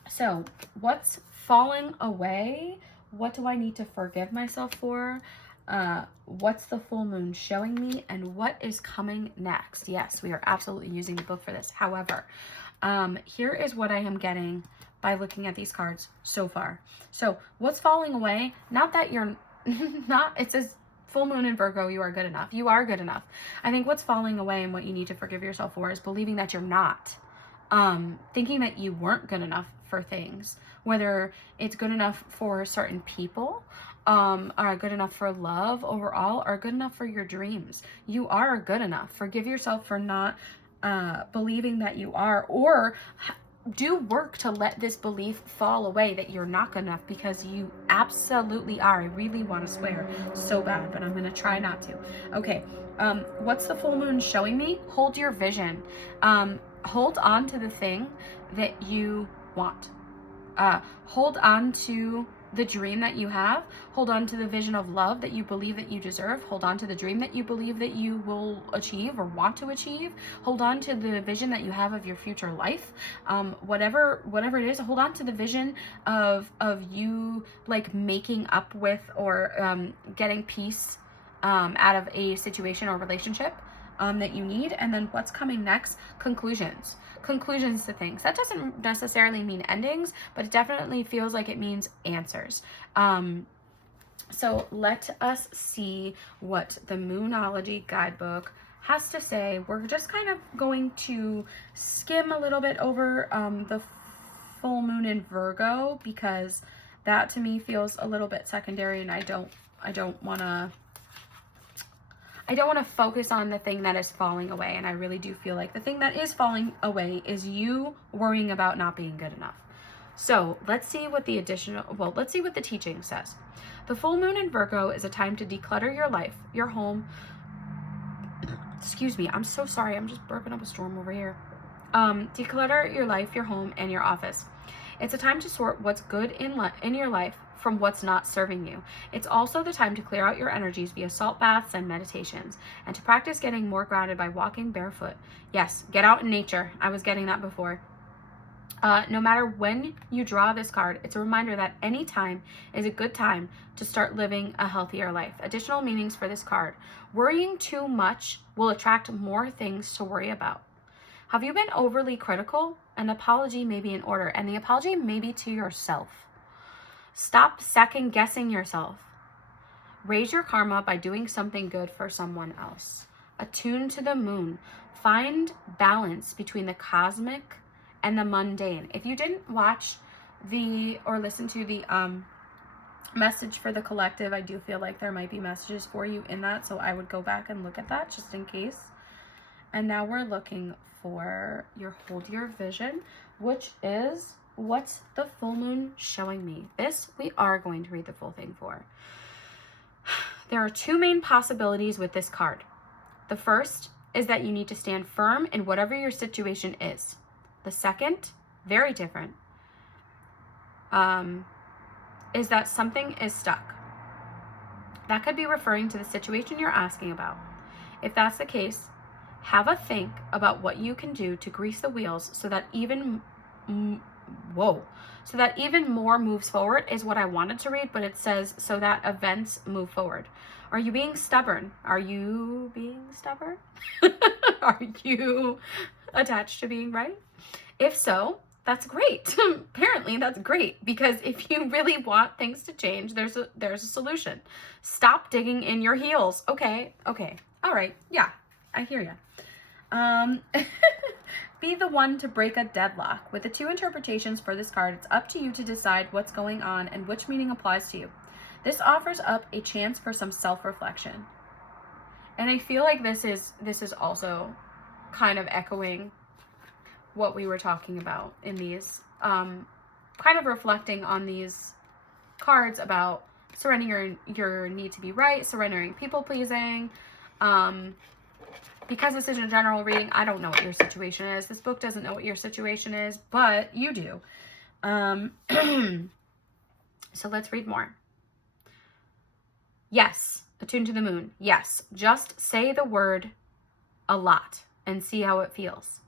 so what's falling away? What do I need to forgive myself for? What's the full moon showing me? And what is coming next? Yes, we are absolutely using the book for this. However, here is what I am getting by looking at these cards so far. So what's falling away? Not that you're not, it says full moon in Virgo, you are good enough. You are good enough. I think what's falling away and what you need to forgive yourself for is believing that you're not. Thinking that you weren't good enough for things, whether it's good enough for certain people, are good enough for love overall, or good enough for your dreams. You are good enough. Forgive yourself for not believing that you are, or do work to let this belief fall away that you're not good enough, because you absolutely are. I really want to swear so bad, but I'm going to try not to. Okay. What's the full moon showing me? Hold your vision. Hold on to the thing that you want. Hold on to the dream that you have. Hold on to the vision of love that you believe that you deserve. Hold on to the dream that you believe that you will achieve or want to achieve. Hold on to the vision that you have of your future life. Whatever it is, hold on to the vision of you like making up with or getting peace out of a situation or relationship. that you need. And then what's coming next? Conclusions. Conclusions to things. That doesn't necessarily mean endings, but it definitely feels like it means answers. So let us see what the Moonology guidebook has to say. We're just kind of going to skim a little bit over the full moon in Virgo, because that to me feels a little bit secondary, and I don't want to focus on the thing that is falling away. And I really do feel like the thing that is falling away is you worrying about not being good enough. So let's see what the teaching says. The full moon in Virgo is a time to declutter your life, your home. Excuse me, I'm so sorry. I'm just burping up a storm over here. Declutter your life, your home, and your office. It's a time to sort what's good in your life from what's not serving you. It's also the time to clear out your energies via salt baths and meditations, and to practice getting more grounded by walking barefoot. Yes, get out in nature. I was getting that before. No matter when you draw this card, it's a reminder that any time is a good time to start living a healthier life. Additional meanings for this card. Worrying too much will attract more things to worry about. Have you been overly critical? An apology may be in order, and the apology may be to yourself. Stop second guessing yourself. Raise your karma by doing something good for someone else. Attune to the moon. Find balance between the cosmic and the mundane. If you didn't watch or listen to the message for the collective, I do feel like there might be messages for you in that, so I would go back and look at that just in case. And now we're looking for your hold your vision, which is what's the full moon showing me. This we are going to read the full thing for. There are two main possibilities with this card. The first is that you need to stand firm in whatever your situation is. The second, very different, is that something is stuck. That could be referring to the situation you're asking about. If that's the case, have a think about what you can do to grease the wheels so that even more moves forward is what I wanted to read, but it says so that events move forward. Are you being stubborn? Are you being stubborn? Are you attached to being right? If so, that's great. Apparently that's great, because if you really want things to change, there's a solution. Stop digging in your heels. Okay. All right. Yeah, I hear you. Be the one to break a deadlock. With the two interpretations for this card, it's up to you to decide what's going on and which meaning applies to you. This offers up a chance for some self-reflection. And I feel like this is also kind of echoing what we were talking about in these, kind of reflecting on these cards about surrendering your need to be right, surrendering people pleasing. Because this is a general reading, I don't know what your situation is. This book doesn't know what your situation is, but you do. So let's read more. Yes, attune to the moon. Yes, just say the word a lot and see how it feels.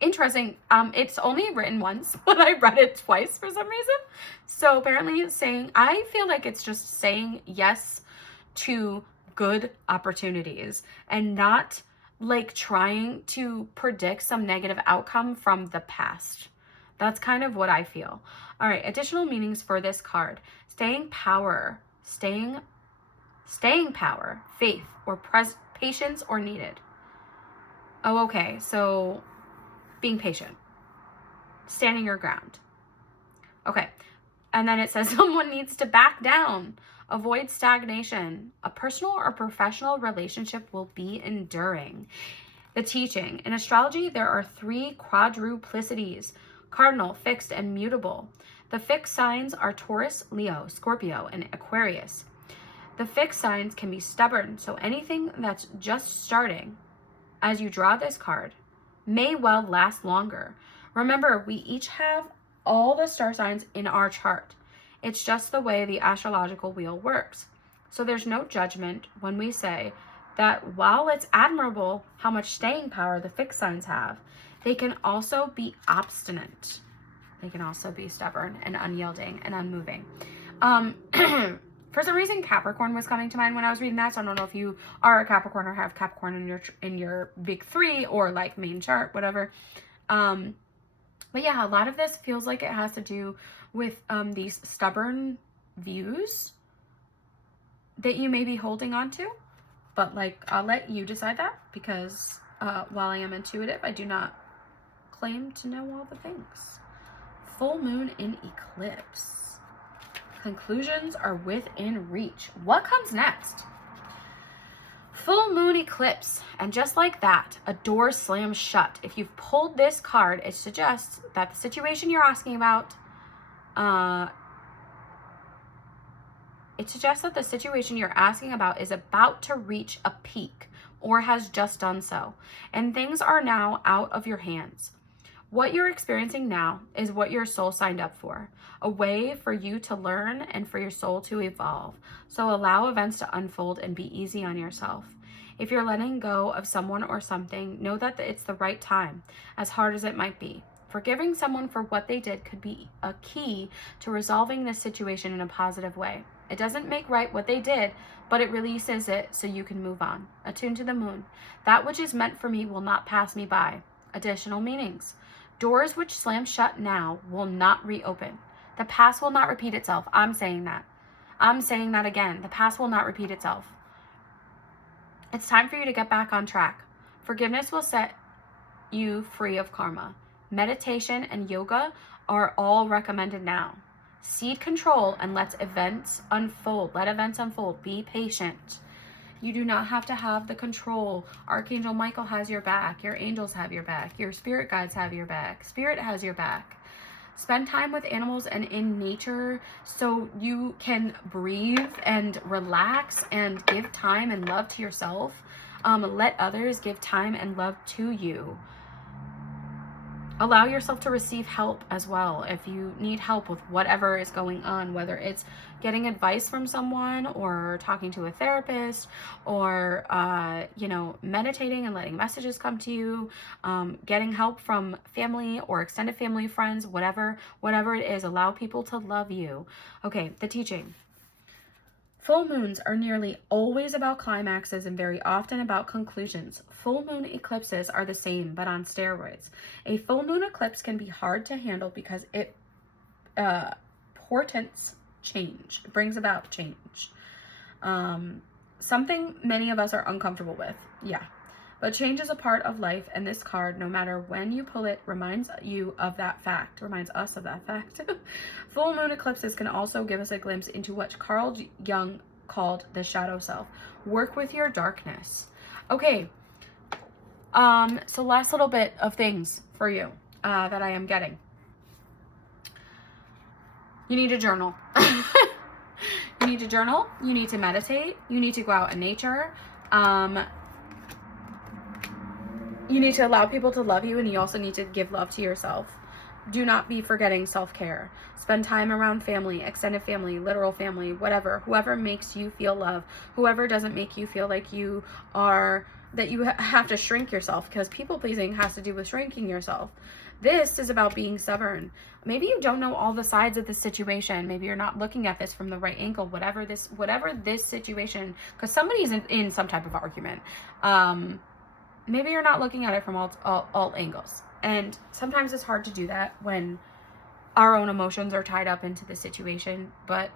Interesting. It's only written once, but I read it twice for some reason. So apparently it's saying, I feel like it's just saying yes to good opportunities and not like trying to predict some negative outcome from the past. That's kind of what I feel. All right, additional meanings for this card. Staying power, faith, or patience or needed. Oh, okay. So being patient, standing your ground. Okay. And then it says someone needs to back down, avoid stagnation. A personal or professional relationship will be enduring. The teaching. In astrology, there are 3 quadruplicities: cardinal, fixed, and mutable. The fixed signs are Taurus, Leo, Scorpio, and Aquarius. The fixed signs can be stubborn, so anything that's just starting as you draw this card may well last longer. Remember, we each have all the star signs in our chart. It's just the way the astrological wheel works. So there's no judgment when we say that while it's admirable how much staying power the fixed signs have, they can also be obstinate. They can also be stubborn and unyielding and unmoving. For some reason, Capricorn was coming to mind when I was reading that. So I don't know if you are a Capricorn or have Capricorn in your big three or like main chart, whatever. But yeah, a lot of this feels like it has to do with these stubborn views that you may be holding on to. But like, I'll let you decide that, because while I am intuitive, I do not claim to know all the things. Full moon in eclipse. Conclusions are within reach. What comes next? Full moon eclipse. And just like that, a door slams shut. If you've pulled this card, it suggests that the situation you're asking about, is about to reach a peak or has just done so. And things are now out of your hands. What you're experiencing now is what your soul signed up for, a way for you to learn and for your soul to evolve. So allow events to unfold and be easy on yourself. If you're letting go of someone or something, know that it's the right time, as hard as it might be. Forgiving someone for what they did could be a key to resolving this situation in a positive way. It doesn't make right what they did, but it releases it so you can move on. Attune to the moon. That which is meant for me will not pass me by. Additional meanings. Doors which slam shut now will not reopen. The past will not repeat itself. I'm saying that. I'm saying that again. The past will not repeat itself. It's time for you to get back on track. Forgiveness will set you free of karma. Meditation and yoga are all recommended now. Cede control and let events unfold. Let events unfold. Be patient. You do not have to have the control. Archangel Michael has your back. Your angels have your back. Your spirit guides have your back. Spirit has your back. Spend time with animals and in nature so you can breathe and relax and give time and love to yourself. Let others give time and love to you. Allow yourself to receive help as well. If you need help with whatever is going on, whether it's getting advice from someone or talking to a therapist or, meditating and letting messages come to you, getting help from family or extended family, friends, whatever it is, allow people to love you. Okay, the teaching. Full moons are nearly always about climaxes and very often about conclusions. Full moon eclipses are the same, but on steroids. A full moon eclipse can be hard to handle because it portends change. It brings about change. Something many of us are uncomfortable with. Yeah. But change is a part of life, and this card, no matter when you pull it, reminds us of that fact. Full moon eclipses can also give us a glimpse into what Carl Jung called the shadow self. Work with your darkness. Okay. So last little bit of things for you that I am getting. You need to journal. You need to journal. You need to meditate. You need to go out in nature. You need to allow people to love you, and you also need to give love to yourself. Do not be forgetting self-care. Spend time around family, extended family, literal family, whatever. Whoever makes you feel love. Whoever doesn't make you feel like you are, that you have to shrink yourself, because people-pleasing has to do with shrinking yourself. This is about being stubborn. Maybe you don't know all the sides of the situation. Maybe you're not looking at this from the right angle. Whatever this situation, because somebody's in some type of argument. Maybe you're not looking at it from all angles. And sometimes it's hard to do that when our own emotions are tied up into the situation. But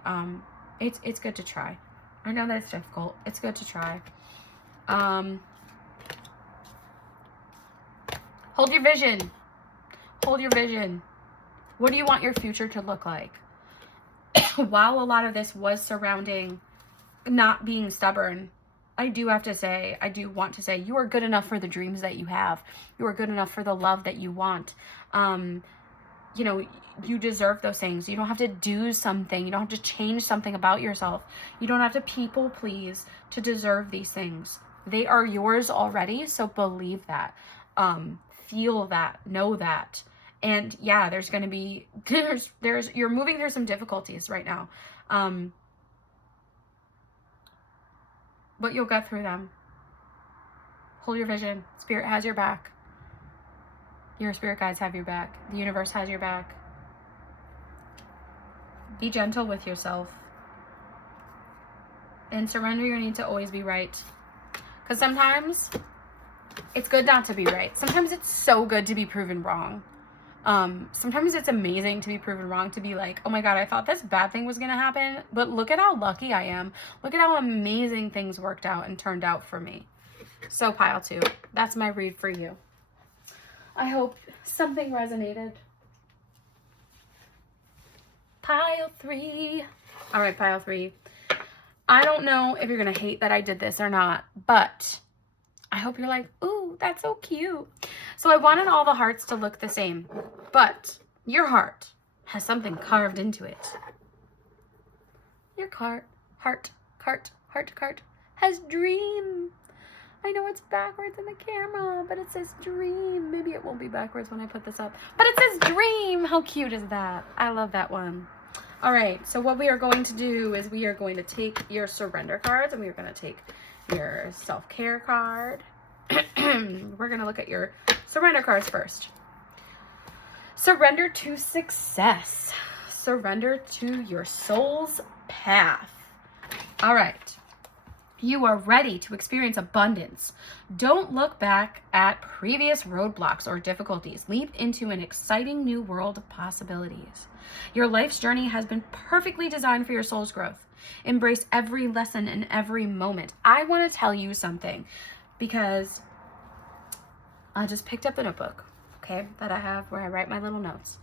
it's good to try. I know that it's difficult. It's good to try. Hold your vision. Hold your vision. What do you want your future to look like? While a lot of this was surrounding not being stubborn, I do want to say, you are good enough for the dreams that you have. You are good enough for the love that you want. You deserve those things. You don't have to do something. You don't have to change something about yourself. You don't have to people please to deserve these things. They are yours already, so believe that. Feel that. Know that. And yeah, there's going to be, you're moving through some difficulties right now. But you'll get through them. Hold your vision. Spirit has your back. Your spirit guides have your back. The universe has your back. Be gentle with yourself. And surrender your need to always be right. Because sometimes it's good not to be right. Sometimes it's so good to be proven wrong. Sometimes it's amazing to be proven wrong, to be like, oh my God, I thought this bad thing was going to happen, but look at how lucky I am. Look at how amazing things worked out and turned out for me. So pile 2, that's my read for you. I hope something resonated. Pile 3. All right, pile 3. I don't know if you're going to hate that I did this or not, but I hope you're like, ooh, that's so cute. So I wanted all the hearts to look the same, but your heart has something carved into it. Your heart has dream. I know it's backwards in the camera, but it says dream. Maybe it won't be backwards when I put this up, but it says dream. How cute is that? I love that one. All right, so what we are going to do is we are going to take your surrender cards and we are going to take your self-care card. We're going to look at your surrender cards first. Surrender to success. Surrender to your soul's path. All right. You are ready to experience abundance. Don't look back at previous roadblocks or difficulties. Leap into an exciting new world of possibilities. Your life's journey has been perfectly designed for your soul's growth. Embrace every lesson and every moment. I want to tell you something because I just picked up the notebook, okay, that I have where I write my little notes.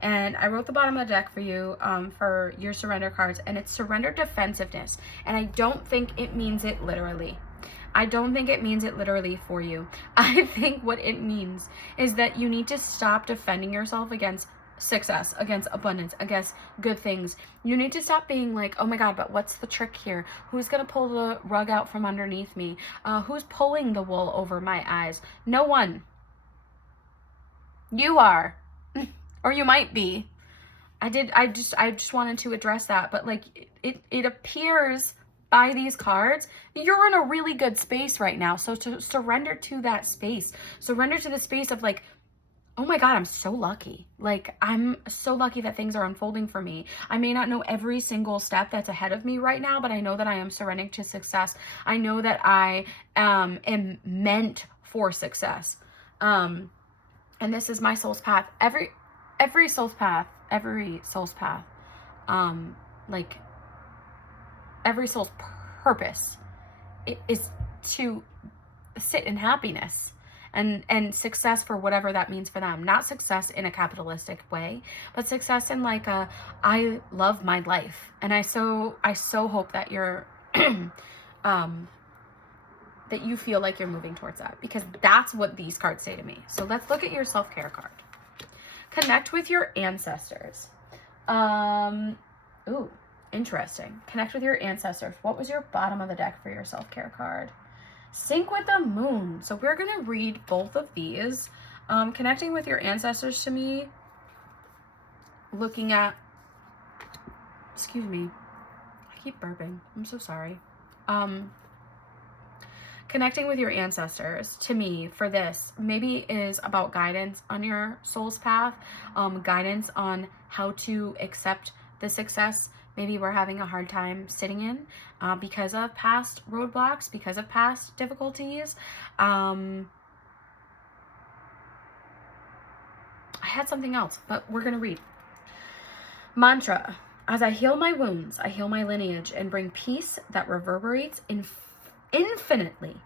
And I wrote the bottom of the deck for you for your surrender cards, and it's surrender defensiveness. And I don't think it means it literally. I don't think it means it literally for you. I think what it means is that you need to stop defending yourself against success, against abundance, against good things. You need to stop being like, oh my God, but what's the trick here? Who's going to pull the rug out from underneath me? Who's pulling the wool over my eyes? No one. You are. Or you might be. I just wanted to address that, but like it appears by these cards, you're in a really good space right now. So to surrender to that space, surrender to the space of like, oh my God, I'm so lucky. Like, I'm so lucky that things are unfolding for me. I may not know every single step that's ahead of me right now, but I know that I am surrendering to success. I know that I am meant for success. And this is my soul's path. Every soul's path, like every soul's purpose is to sit in happiness and success for whatever that means for them. Not success in a capitalistic way, but success in like I love my life. And I so hope that you're, that you feel like you're moving towards that, because that's what these cards say to me. So let's look at your self-care card. Connect with your ancestors. Ooh, interesting. Connect with your ancestors. What was your bottom of the deck for your self-care card? Sync with the moon. So we're going to read both of these. Connecting with your ancestors to me, looking at, excuse me, I keep burping. I'm so sorry. Connecting with your ancestors to me for this maybe is about guidance on your soul's path, guidance on how to accept the success maybe we're having a hard time sitting in because of past roadblocks, because of past difficulties. I had something else, but we're going to read. Mantra. As I heal my wounds, I heal my lineage and bring peace that reverberates infinitely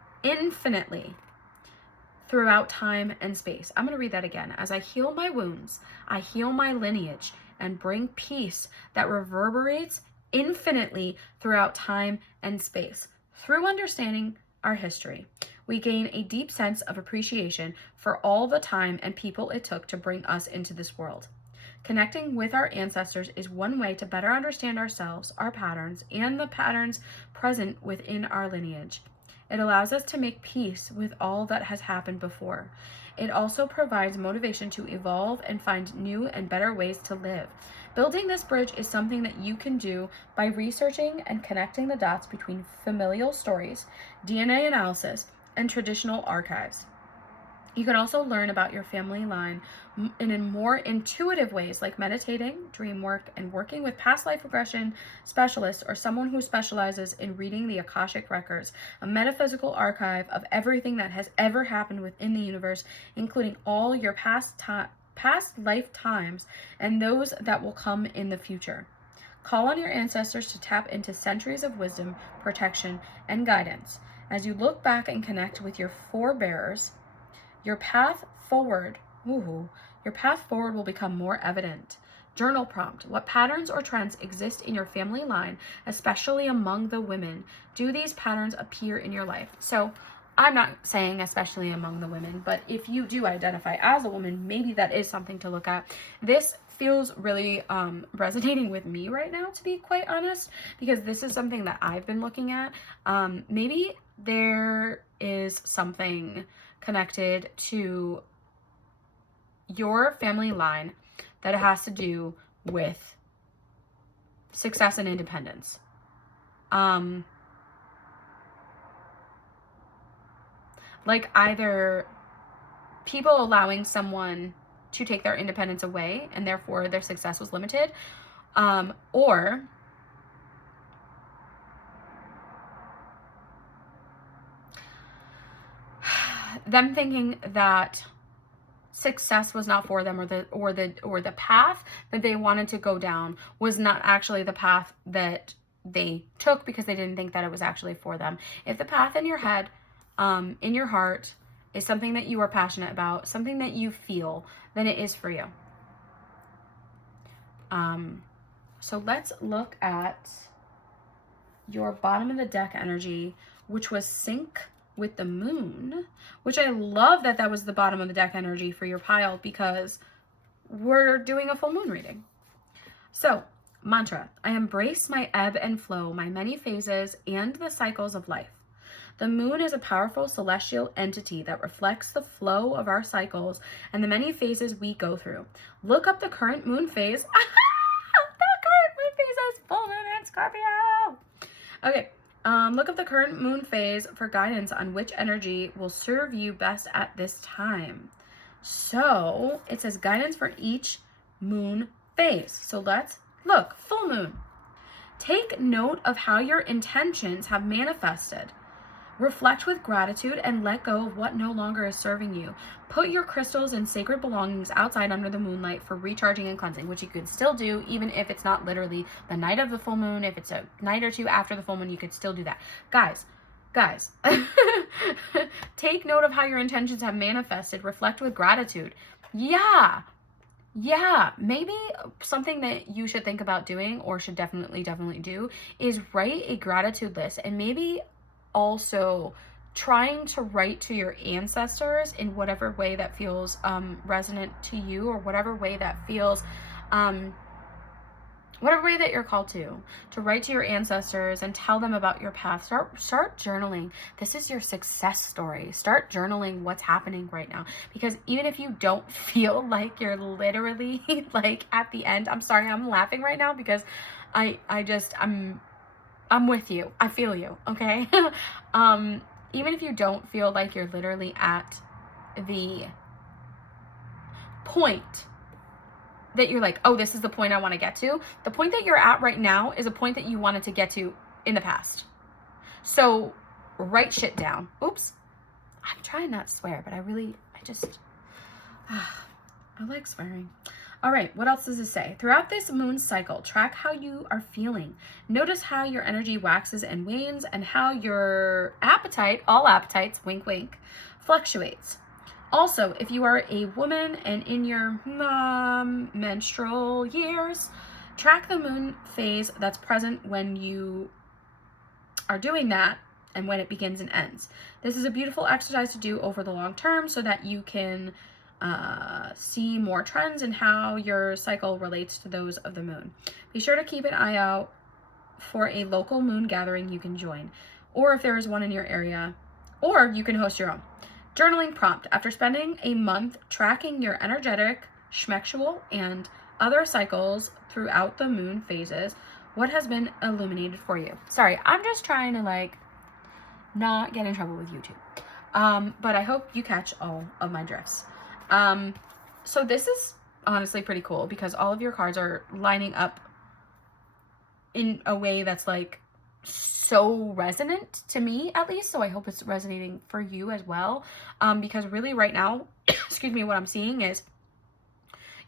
throughout time and space. I'm going to read that again. As I heal my wounds, I heal my lineage and bring peace that reverberates infinitely throughout time and space. Through understanding our history, we gain a deep sense of appreciation for all the time and people it took to bring us into this world. Connecting with our ancestors is one way to better understand ourselves, our patterns, and the patterns present within our lineage. It allows us to make peace with all that has happened before. It also provides motivation to evolve and find new and better ways to live. Building this bridge is something that you can do by researching and connecting the dots between familial stories, DNA analysis, and traditional archives. You can also learn about your family line in more intuitive ways, like meditating, dream work, and working with past life regression specialists or someone who specializes in reading the Akashic Records, a metaphysical archive of everything that has ever happened within the universe, including all your past lifetimes and those that will come in the future. Call on your ancestors to tap into centuries of wisdom, protection, and guidance. As you look back and connect with your forebears, your path forward will become more evident. Journal prompt. What patterns or trends exist in your family line, especially among the women? Do these patterns appear in your life? So I'm not saying especially among the women, but if you do identify as a woman, maybe that is something to look at. This feels really resonating with me right now, to be quite honest, because this is something that I've been looking at. Maybe there is something connected to your family line that has to do with success and independence. Like either people allowing someone to take their independence away and therefore their success was limited, or them thinking that success was not for them, or the path that they wanted to go down was not actually the path that they took because they didn't think that it was actually for them. If the path in your head, in your heart, is something that you are passionate about, something that you feel, then it is for you. So let's look at your bottom of the deck energy, which was sync with the moon, which I love that was the bottom of the deck energy for your pile because we're doing a full moon reading. So, mantra: I embrace my ebb and flow, my many phases, and the cycles of life. The moon is a powerful celestial entity that reflects the flow of our cycles and the many phases we go through. Look up the current moon phase. The current moon phase is full moon in Scorpio. Okay. Look up the current moon phase for guidance on which energy will serve you best at this time. So it says guidance for each moon phase. So let's look. Full moon. Take note of how your intentions have manifested. Reflect with gratitude and let go of what no longer is serving you. Put your crystals and sacred belongings outside under the moonlight for recharging and cleansing, which you could still do even if it's not literally the night of the full moon. If it's a night or two after the full moon, you could still do that. Guys, take note of how your intentions have manifested. Reflect with gratitude. Yeah, maybe something that you should think about doing, or should definitely do, is write a gratitude list, and maybe also trying to write to your ancestors in whatever way that feels resonant to you, or whatever way that feels whatever way that you're called to write to your ancestors and tell them about your path. Start journaling. This is your success story. Start journaling what's happening right now, because even if you don't feel like you're literally like at the end, I'm sorry, I'm laughing right now because I'm with you. I feel you, okay? Even if you don't feel like you're literally at the point that you're like, oh, this is the point I want to get to. The point that you're at right now is a point that you wanted to get to in the past. So write shit down. Oops. I'm trying not to swear, but I like swearing. All right, what else does it say? Throughout this moon cycle, track how you are feeling. Notice how your energy waxes and wanes, and how your appetite, all appetites, wink, wink, fluctuates. Also, if you are a woman and in your menstrual years, track the moon phase that's present when you are doing that and when it begins and ends. This is a beautiful exercise to do over the long term so that you can see more trends in how your cycle relates to those of the moon. Be sure to keep an eye out for a local moon gathering you can join, or if there is one in your area, or you can host your own. Journaling prompt. After spending a month tracking your energetic, schmexual, and other cycles throughout the moon phases, what has been illuminated for you? Sorry, I'm just trying to not get in trouble with YouTube. But I hope you catch all of my drifts. So this is honestly pretty cool because all of your cards are lining up in a way that's like so resonant to me, at least. So I hope it's resonating for you as well. Because really right now, excuse me, what I'm seeing is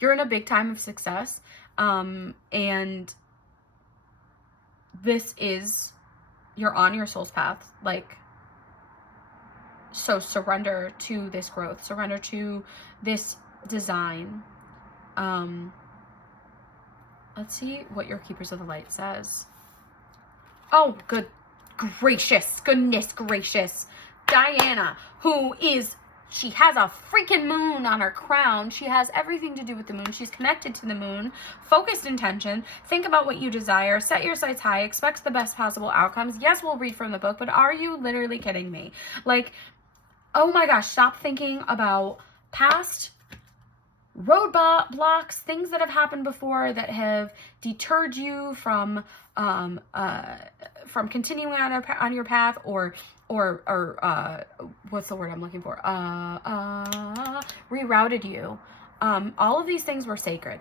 you're in a big time of success. And this is, you're on your soul's path. Like, so surrender to this growth, surrender to this design. Let's see what your Keepers of the Light says. Oh, goodness gracious. Diana, she has a freaking moon on her crown. She has everything to do with the moon. She's connected to the moon. Focused intention. Think about what you desire. Set your sights high. Expect the best possible outcomes. Yes, we'll read from the book, but are you literally kidding me? Like, oh my gosh, stop thinking about past roadblocks, things that have happened before that have deterred you from continuing on your path, or what's the word I'm looking for? Rerouted you. All of these things were sacred.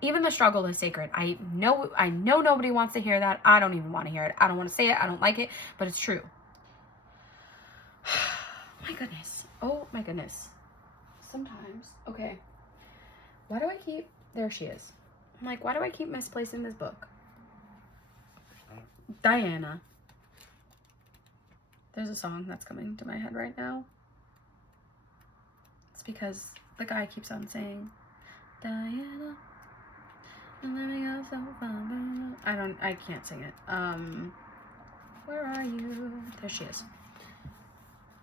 Even the struggle is sacred. I know nobody wants to hear that. I don't even want to hear it. I don't want to say it. I don't like it, but it's true. My goodness. Oh my goodness. Sometimes. Okay. Why do I keep... There she is. I'm like, why do I keep misplacing this book? Diana. There's a song that's coming to my head right now. It's because the guy keeps on saying, Diana. I can't sing it. Where are you? There she is.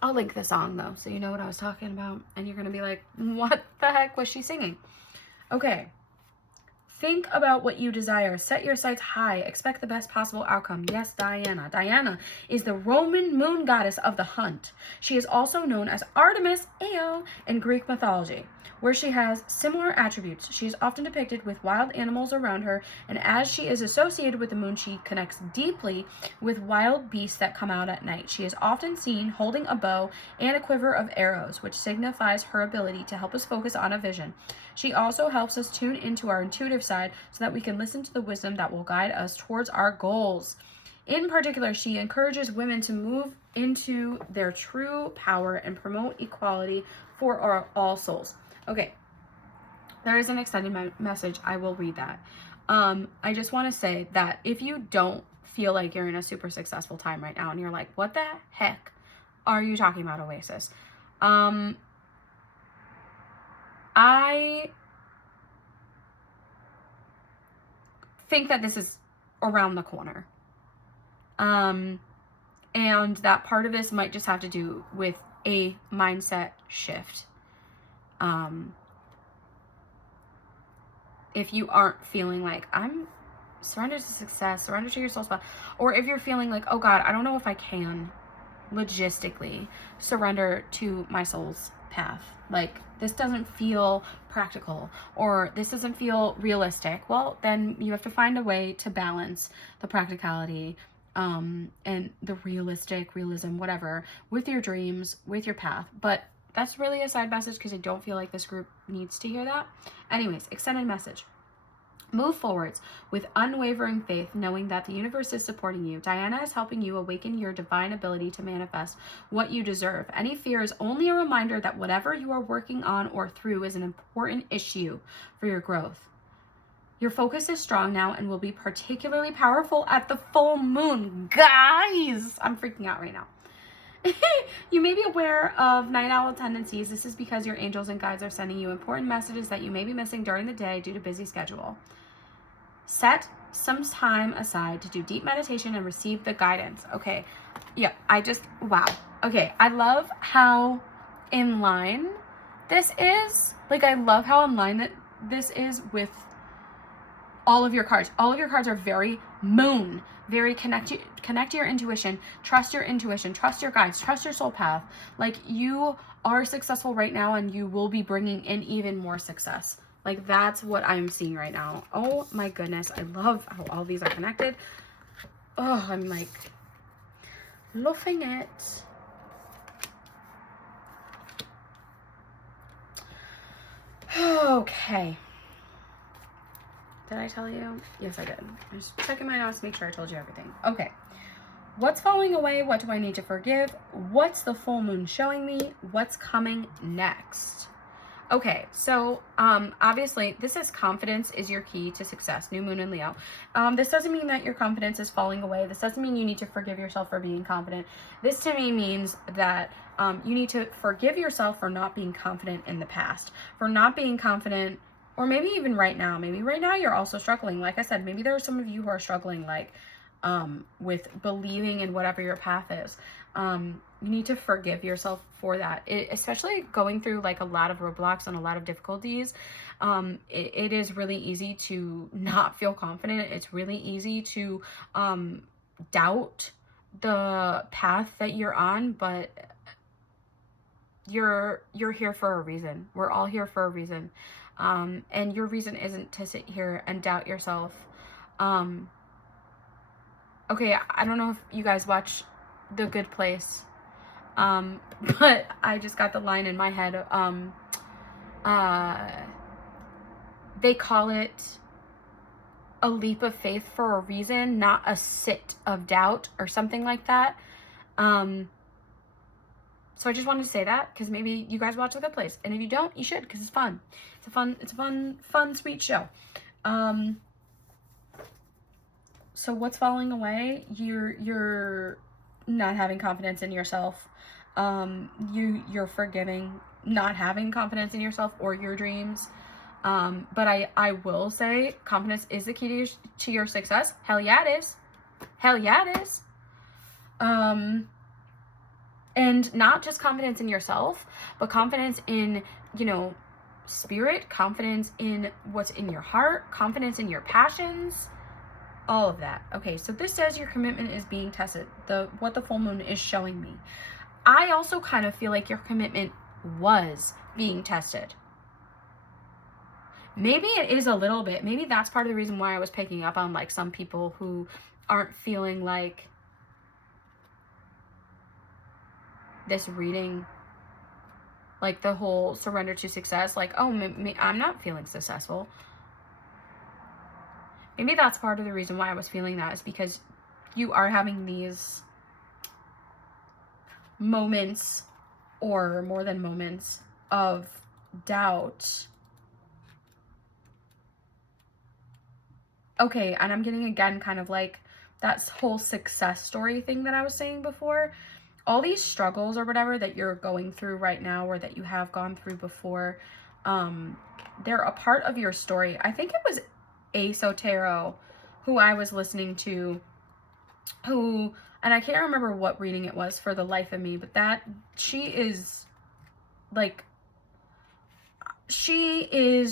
I'll link the song though, so you know what I was talking about, and you're gonna be like, what the heck was she singing? Okay. Think about what you desire. Set your sights high. Expect the best possible outcome. Yes, Diana. Diana is the Roman moon goddess of the hunt. She is also known as Artemis, Ao, in Greek mythology, where she has similar attributes. She is often depicted with wild animals around her, and as she is associated with the moon, she connects deeply with wild beasts that come out at night. She is often seen holding a bow and a quiver of arrows, which signifies her ability to help us focus on a vision. She also helps us tune into our intuitive side so that we can listen to the wisdom that will guide us towards our goals. In particular, she encourages women to move into their true power and promote equality for all souls. Okay, there is an extended message. I will read that. I just want to say that if you don't feel like you're in a super successful time right now and you're like, what the heck are you talking about, Oasis? I think that this is around the corner. And that part of this might just have to do with a mindset shift. If you aren't feeling like, I'm surrender to success, surrender to your soul spot, or if you're feeling like, oh God, I don't know if I can logistically surrender to my soul's path. Like, this doesn't feel practical, or this doesn't feel realistic. Well, then you have to find a way to balance the practicality and the realism, whatever, with your dreams, with your path. But that's really a side message because I don't feel like this group needs to hear that. Anyways, extended message. Move forwards with unwavering faith, knowing that the universe is supporting you. Diana is helping you awaken your divine ability to manifest what you deserve. Any fear is only a reminder that whatever you are working on or through is an important issue for your growth. Your focus is strong now and will be particularly powerful at the full moon. Guys, I'm freaking out right now. You may be aware of night owl tendencies. This is because your angels and guides are sending you important messages that you may be missing during the day due to busy schedule. Set some time aside to do deep meditation and receive the guidance. Okay. Yeah, wow. Okay, I love how in line this is. Like, I love how in line that this is with all of your cards. All of your cards are very moon, very connect to your intuition, trust your guides, trust your soul path. Like, you are successful right now and you will be bringing in even more success. Like, that's what I'm seeing right now. Oh my goodness. I love how all these are connected. Oh, I'm like loving it. Okay. Did I tell you? Yes, I did. I'm just checking my notes to make sure I told you everything. Okay. What's falling away? What do I need to forgive? What's the full moon showing me? What's coming next? Okay, so obviously this is confidence is your key to success, new moon in Leo. This doesn't mean that your confidence is falling away. This doesn't mean you need to forgive yourself for being confident. This to me means that you need to forgive yourself for not being confident in the past, for not being confident, or maybe even right now. Maybe right now you're also struggling. Like I said, maybe there are some of you who are struggling with believing in whatever your path is. You need to forgive yourself for that, especially going through like a lot of roadblocks and a lot of difficulties. It is really easy to not feel confident. It's really easy to doubt the path that you're on, but you're here for a reason. We're all here for a reason. And your reason isn't to sit here and doubt yourself. Okay, I don't know if you guys watch The Good Place, but I just got the line in my head. They call it a leap of faith for a reason, not a sit of doubt or something like that. So I just wanted to say that because maybe you guys watch The Good Place, and if you don't, you should, because it's fun. It's a fun, sweet show. So what's falling away? You're not having confidence in yourself. You're forgiving not having confidence in yourself or your dreams. But I will say confidence is the key to your success. Hell yeah, it is. Hell yeah, it is. And not just confidence in yourself, but confidence in, spirit, confidence in what's in your heart, confidence in your passions, all of that. Okay, so this says your commitment is being tested. What the full moon is showing me. I also kind of feel like your commitment was being tested. Maybe it is a little bit. Maybe that's part of the reason why I was picking up on like some people who aren't feeling like this reading, like the whole surrender to success, like, oh, I'm not feeling successful. Maybe that's part of the reason why I was feeling that, is because you are having these moments, or more than moments, of doubt. Okay, and I'm getting again kind of like that whole success story thing that I was saying before. All these struggles or whatever that you're going through right now, or that you have gone through before, they're a part of your story. I think it was Tarot who I was listening to, and I can't remember what reading it was for the life of me, but she is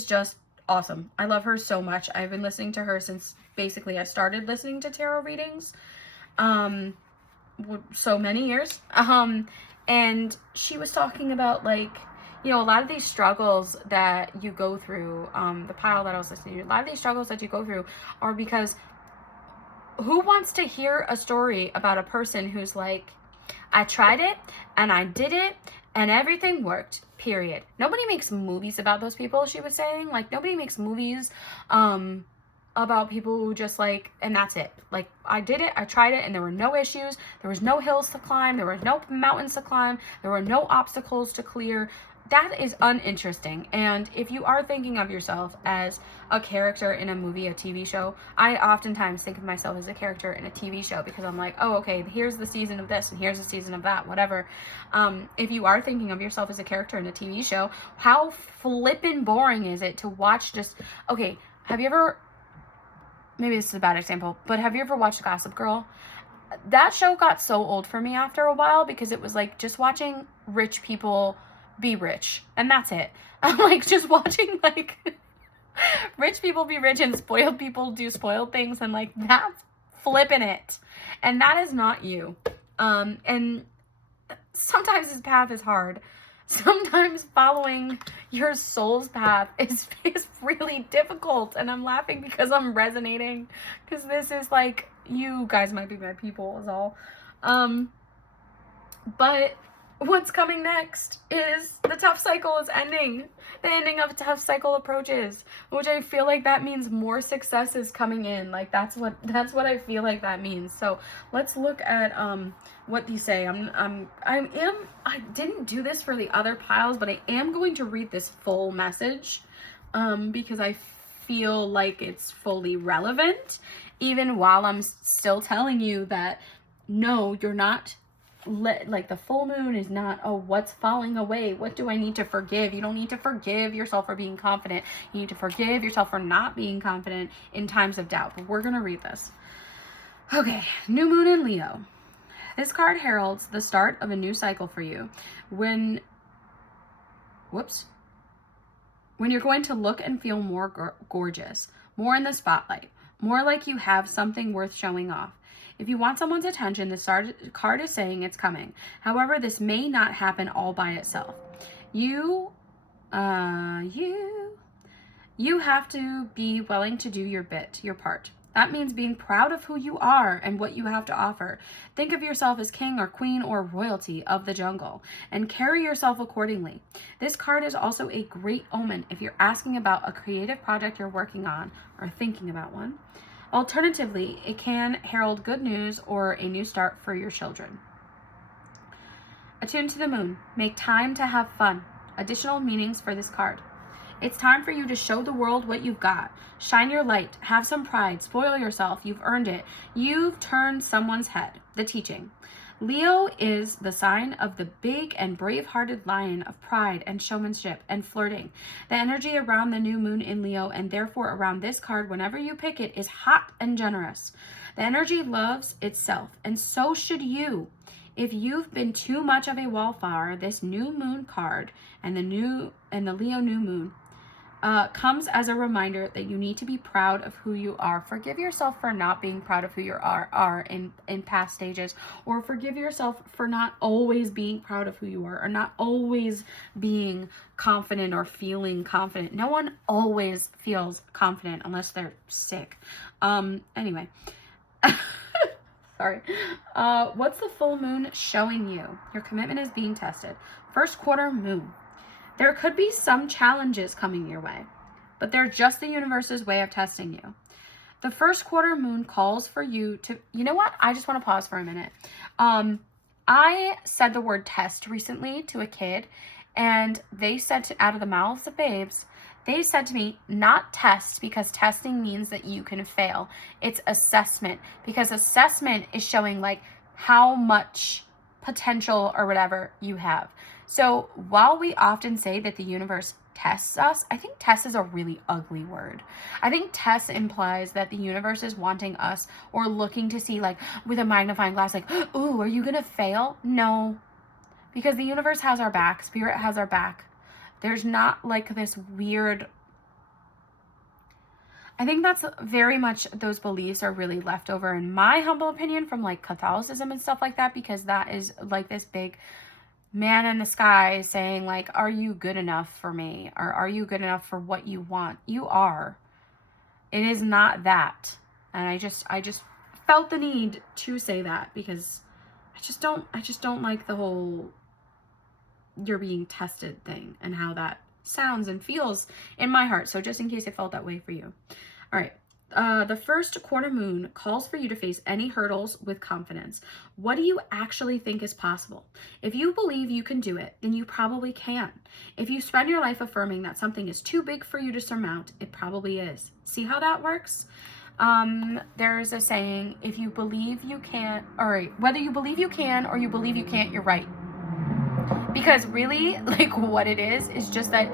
just awesome. I love her so much. I've been listening to her since basically I started listening to tarot readings, so many years. And she was talking about a lot of these struggles that you go through, the pile that I was listening to, a lot of these struggles that you go through are because who wants to hear a story about a person who's like, I tried it and I did it and everything worked, period. Nobody makes movies about those people, she was saying. Like, nobody makes movies about people who just and that's it. Like, I did it, I tried it, and there were no issues. There was no hills to climb. There were no mountains to climb. There were no obstacles to clear. That is uninteresting. And if you are thinking of yourself as a character in a movie, a TV show, I oftentimes think of myself as a character in a TV show, because I'm like, oh, okay, here's the season of this and here's the season of that, whatever. If you are thinking of yourself as a character in a TV show, how flippin' boring is it to watch okay, have you ever, maybe this is a bad example, but have you ever watched Gossip Girl? That show got so old for me after a while, because it was just watching rich people be rich, and that's it. I'm just watching rich people be rich and spoiled people do spoiled things, and that's flipping it, and that is not you. And sometimes this path is hard. Sometimes following your soul's path is really difficult, and I'm laughing because I'm resonating, because this is you guys might be my people is all. But what's coming next is the tough cycle is ending. The ending of a tough cycle approaches, which I feel like that means more success is coming in. Like that's what I feel like that means. So let's look at what these say. I didn't do this for the other piles, but I am going to read this full message because I feel like it's fully relevant, even while I'm still telling you that no, you're not. Like the full moon is not, oh, what's falling away? What do I need to forgive? You don't need to forgive yourself for being confident. You need to forgive yourself for not being confident in times of doubt. But we're going to read this. Okay, new moon in Leo. This card heralds the start of a new cycle for you. When you're going to look and feel more gorgeous, more in the spotlight, more like you have something worth showing off. If you want someone's attention, this card is saying it's coming. However, this may not happen all by itself. You have to be willing to do your part. That means being proud of who you are and what you have to offer. Think of yourself as king or queen or royalty of the jungle and carry yourself accordingly. This card is also a great omen if you're asking about a creative project you're working on or thinking about one. Alternatively, it can herald good news or a new start for your children. Attuned to the moon. Make time to have fun. Additional meanings for this card. It's time for you to show the world what you've got. Shine your light. Have some pride. Spoil yourself. You've earned it. You've turned someone's head. The teaching. Leo is the sign of the big and brave-hearted lion of pride and showmanship and flirting. The energy around the new moon in Leo and therefore around this card whenever you pick it is hot and generous. The energy loves itself, and so should you. If you've been too much of a wallflower, this new moon card and the Leo new moon comes as a reminder that you need to be proud of who you are. Forgive yourself for not being proud of who you are in past stages, or forgive yourself for not always being proud of who you are, or not always being confident or feeling confident. No one always feels confident unless they're sick. Anyway. Sorry. What's the full moon showing you? Your commitment is being tested. First quarter moon. There could be some challenges coming your way, but they're just the universe's way of testing you. The first quarter moon calls for you to, you know what? I just want to pause for a minute. I said the word test recently to a kid, and they said out of the mouths of babes, they said to me, not test, because testing means that you can fail. It's assessment, because assessment is showing like how much potential or whatever you have. So while we often say that the universe tests us, I think test is a really ugly word. I think test implies that the universe is wanting us or looking to see like with a magnifying glass, like, ooh, are you going to fail? No, because the universe has our back. Spirit has our back. There's not like this weird, I think that's very much, those beliefs are really left over, in my humble opinion, from like Catholicism and stuff like that, because that is like this big man in the sky saying like, are you good enough for me? Or are you good enough for what you want? You are. It is not that. And I just felt the need to say that, because I just don't like the whole you're being tested thing and how that sounds and feels in my heart. So just in case it felt that way for you. All right. The first quarter moon calls for you to face any hurdles with confidence. What do you actually think is possible? If you believe you can do it, then you probably can. If you spend your life affirming that something is too big for you to surmount, it probably is. See how that works? There's a saying, if you believe you can, all right, whether you believe you can or you believe you can't, you're right. Because really, like, what it is just that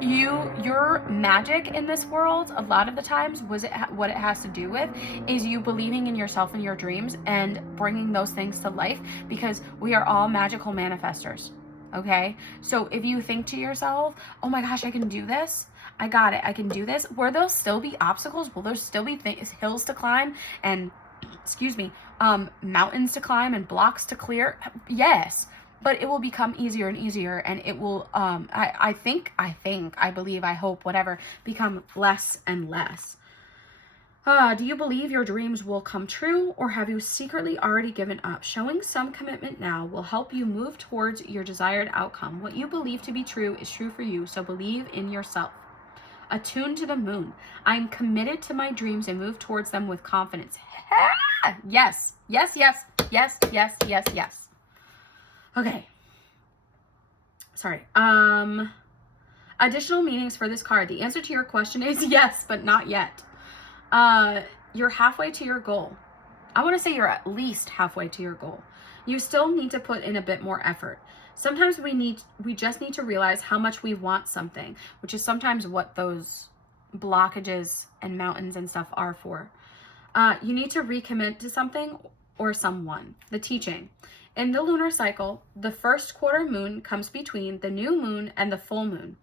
your magic in this world, a lot of the times, what it has to do with is you believing in yourself and your dreams and bringing those things to life, because we are all magical manifestors. Okay, so if you think to yourself, oh my gosh, I can do this, I got it, I can do this, will there still be obstacles? Will there still be hills to climb and mountains to climb and blocks to clear? Yes. But it will become easier and easier, and it will, I believe, I hope, whatever, become less and less. Do you believe your dreams will come true, or have you secretly already given up? Showing some commitment now will help you move towards your desired outcome. What you believe to be true is true for you, so believe in yourself. Attuned to the moon. I'm committed to my dreams and move towards them with confidence. Yes, yes, yes, yes, yes, yes, yes. Okay. Sorry. Additional meanings for this card. The answer to your question is yes, but not yet. You're halfway to your goal. I want to say you're at least halfway to your goal. You still need to put in a bit more effort. Sometimes we just need to realize how much we want something, which is sometimes what those blockages and mountains and stuff are for. You need to recommit to something or someone. The teaching. In the lunar cycle, the first quarter moon comes between the new moon and the full moon.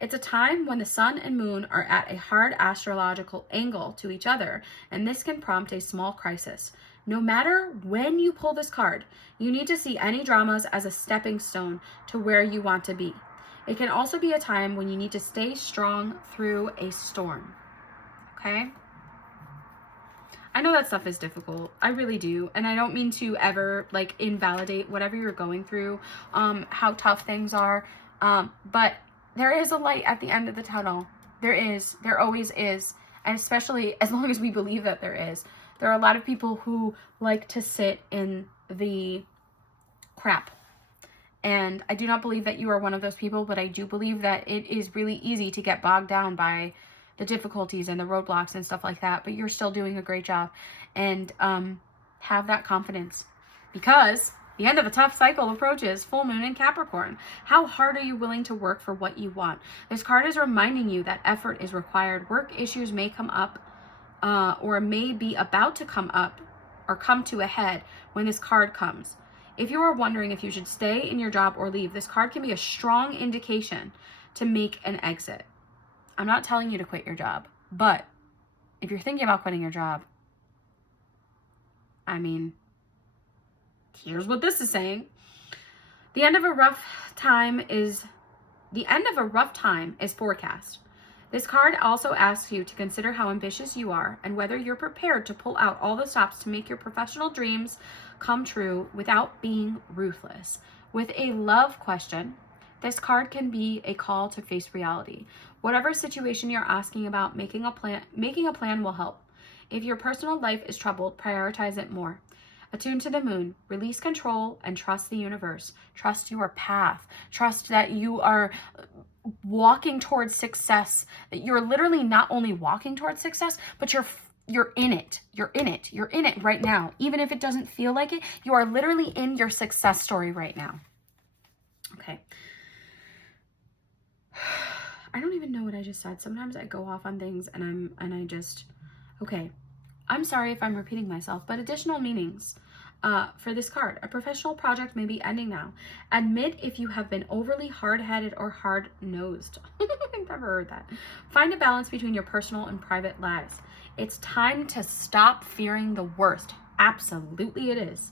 It's a time when the sun and moon are at a hard astrological angle to each other, and this can prompt a small crisis. No matter when you pull this card, you need to see any dramas as a stepping stone to where you want to be. It can also be a time when you need to stay strong through a storm. Okay? I know that stuff is difficult. I really do. And I don't mean to ever like invalidate whatever you're going through, how tough things are. But there is a light at the end of the tunnel. There is. There always is. And especially as long as we believe that there is. There are a lot of people who like to sit in the crap. And I do not believe that you are one of those people, but I do believe that it is really easy to get bogged down by the difficulties and the roadblocks and stuff like that. But you're still doing a great job. And have that confidence. Because the end of a tough cycle approaches, full moon in Capricorn. How hard are you willing to work for what you want? This card is reminding you that effort is required. Work issues may come up or may be about to come up or come to a head when this card comes. If you are wondering if you should stay in your job or leave, this card can be a strong indication to make an exit. I'm not telling you to quit your job, but if you're thinking about quitting your job, I mean, here's what this is saying. The end of a rough time is forecast. This card also asks you to consider how ambitious you are and whether you're prepared to pull out all the stops to make your professional dreams come true without being ruthless. With a love question, this card can be a call to face reality. Whatever situation you're asking about, making a plan will help. If your personal life is troubled, prioritize it more. Attune to the moon, release control, and trust the universe. Trust your path. Trust that you are walking towards success. You're literally not only walking towards success, but you're in it. You're in it. You're in it right now. Even if it doesn't feel like it, you are literally in your success story right now. Okay. I don't even know what I just said. Sometimes I go off on things and I just, okay. I'm sorry if I'm repeating myself, but additional meanings for this card. A professional project may be ending now. Admit if you have been overly hard-headed or hard-nosed. I've never heard that. Find a balance between your personal and private lives. It's time to stop fearing the worst. Absolutely it is.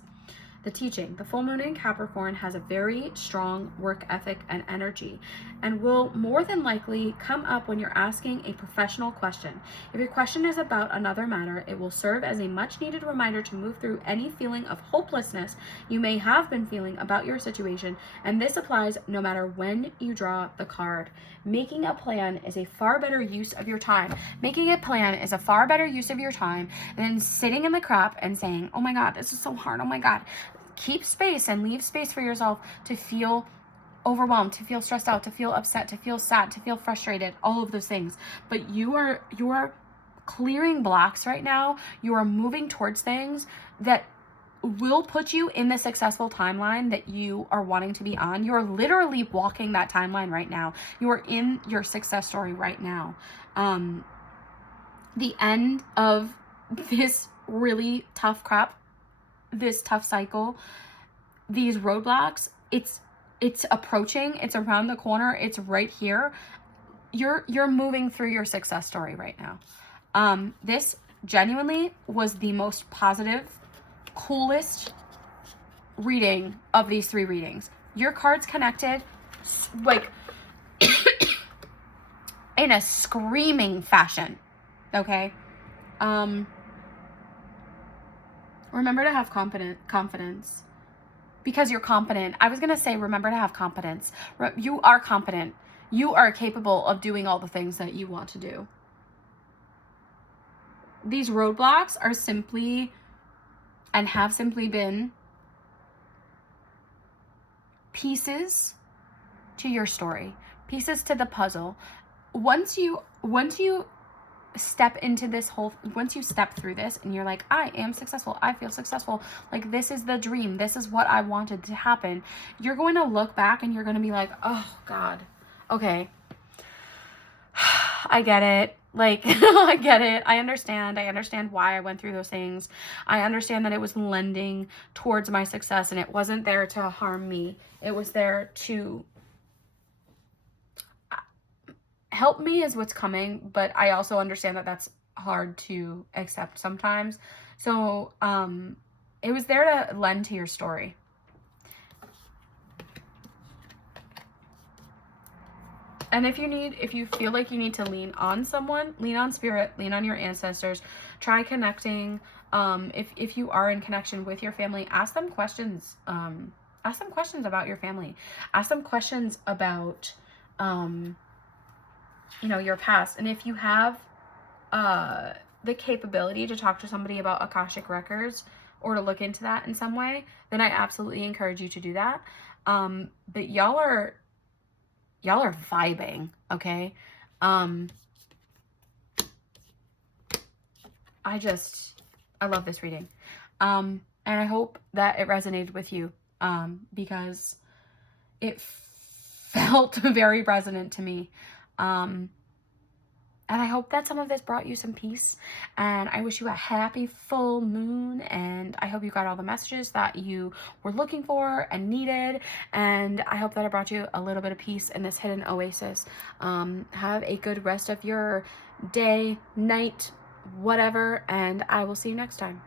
The teaching. The full moon in Capricorn has a very strong work ethic and energy and will more than likely come up when you're asking a professional question. If your question is about another matter, it will serve as a much needed reminder to move through any feeling of hopelessness you may have been feeling about your situation, and this applies no matter when you draw the card. Making a plan is a far better use of your time. Making a plan is a far better use of your time than sitting in the crap and saying, oh my God, this is so hard, oh my God. Keep space and leave space for yourself to feel overwhelmed, to feel stressed out, to feel upset, to feel sad, to feel frustrated, all of those things. But you are clearing blocks right now. You are moving towards things that will put you in the successful timeline that you are wanting to be on. You're literally walking that timeline right now. You are in your success story right now. The end of this really tough crap, this tough cycle, these roadblocks, it's approaching, it's around the corner, it's right here. You're moving through your success story right now. This genuinely was the most positive, coolest reading of these three readings. Your cards connected like in a screaming fashion. Okay? Remember to have confidence. Because you're competent. I was going to say, remember to have competence. You are competent. You are capable of doing all the things that you want to do. These roadblocks are simply, and have simply been, pieces to your story, pieces to the puzzle. Once you step into this whole, once you step through this and you're like, I am successful, I feel successful, like this is the dream, this is what I wanted to happen, you're going to look back and you're going to be like, oh God, okay, I get it. Like, I get it. I understand why I went through those things. I understand that it was lending towards my success and it wasn't there to harm me. It was there to help me is what's coming, but I also understand that that's hard to accept sometimes. So, it was there to lend to your story. And if you feel like you need to lean on someone, lean on spirit, lean on your ancestors, try connecting. If you are in connection with your family, ask them questions. Ask them questions about your family. Ask them questions about, your past. And if you have the capability to talk to somebody about Akashic records or to look into that in some way, then I absolutely encourage you to do that. But y'all are vibing, okay? I love this reading. And I hope that it resonated with you, because it felt very resonant to me. And I hope that some of this brought you some peace, and I wish you a happy full moon, and I hope you got all the messages that you were looking for and needed, and I hope that it brought you a little bit of peace in this hidden oasis. Have a good rest of your day, night, whatever, and I will see you next time.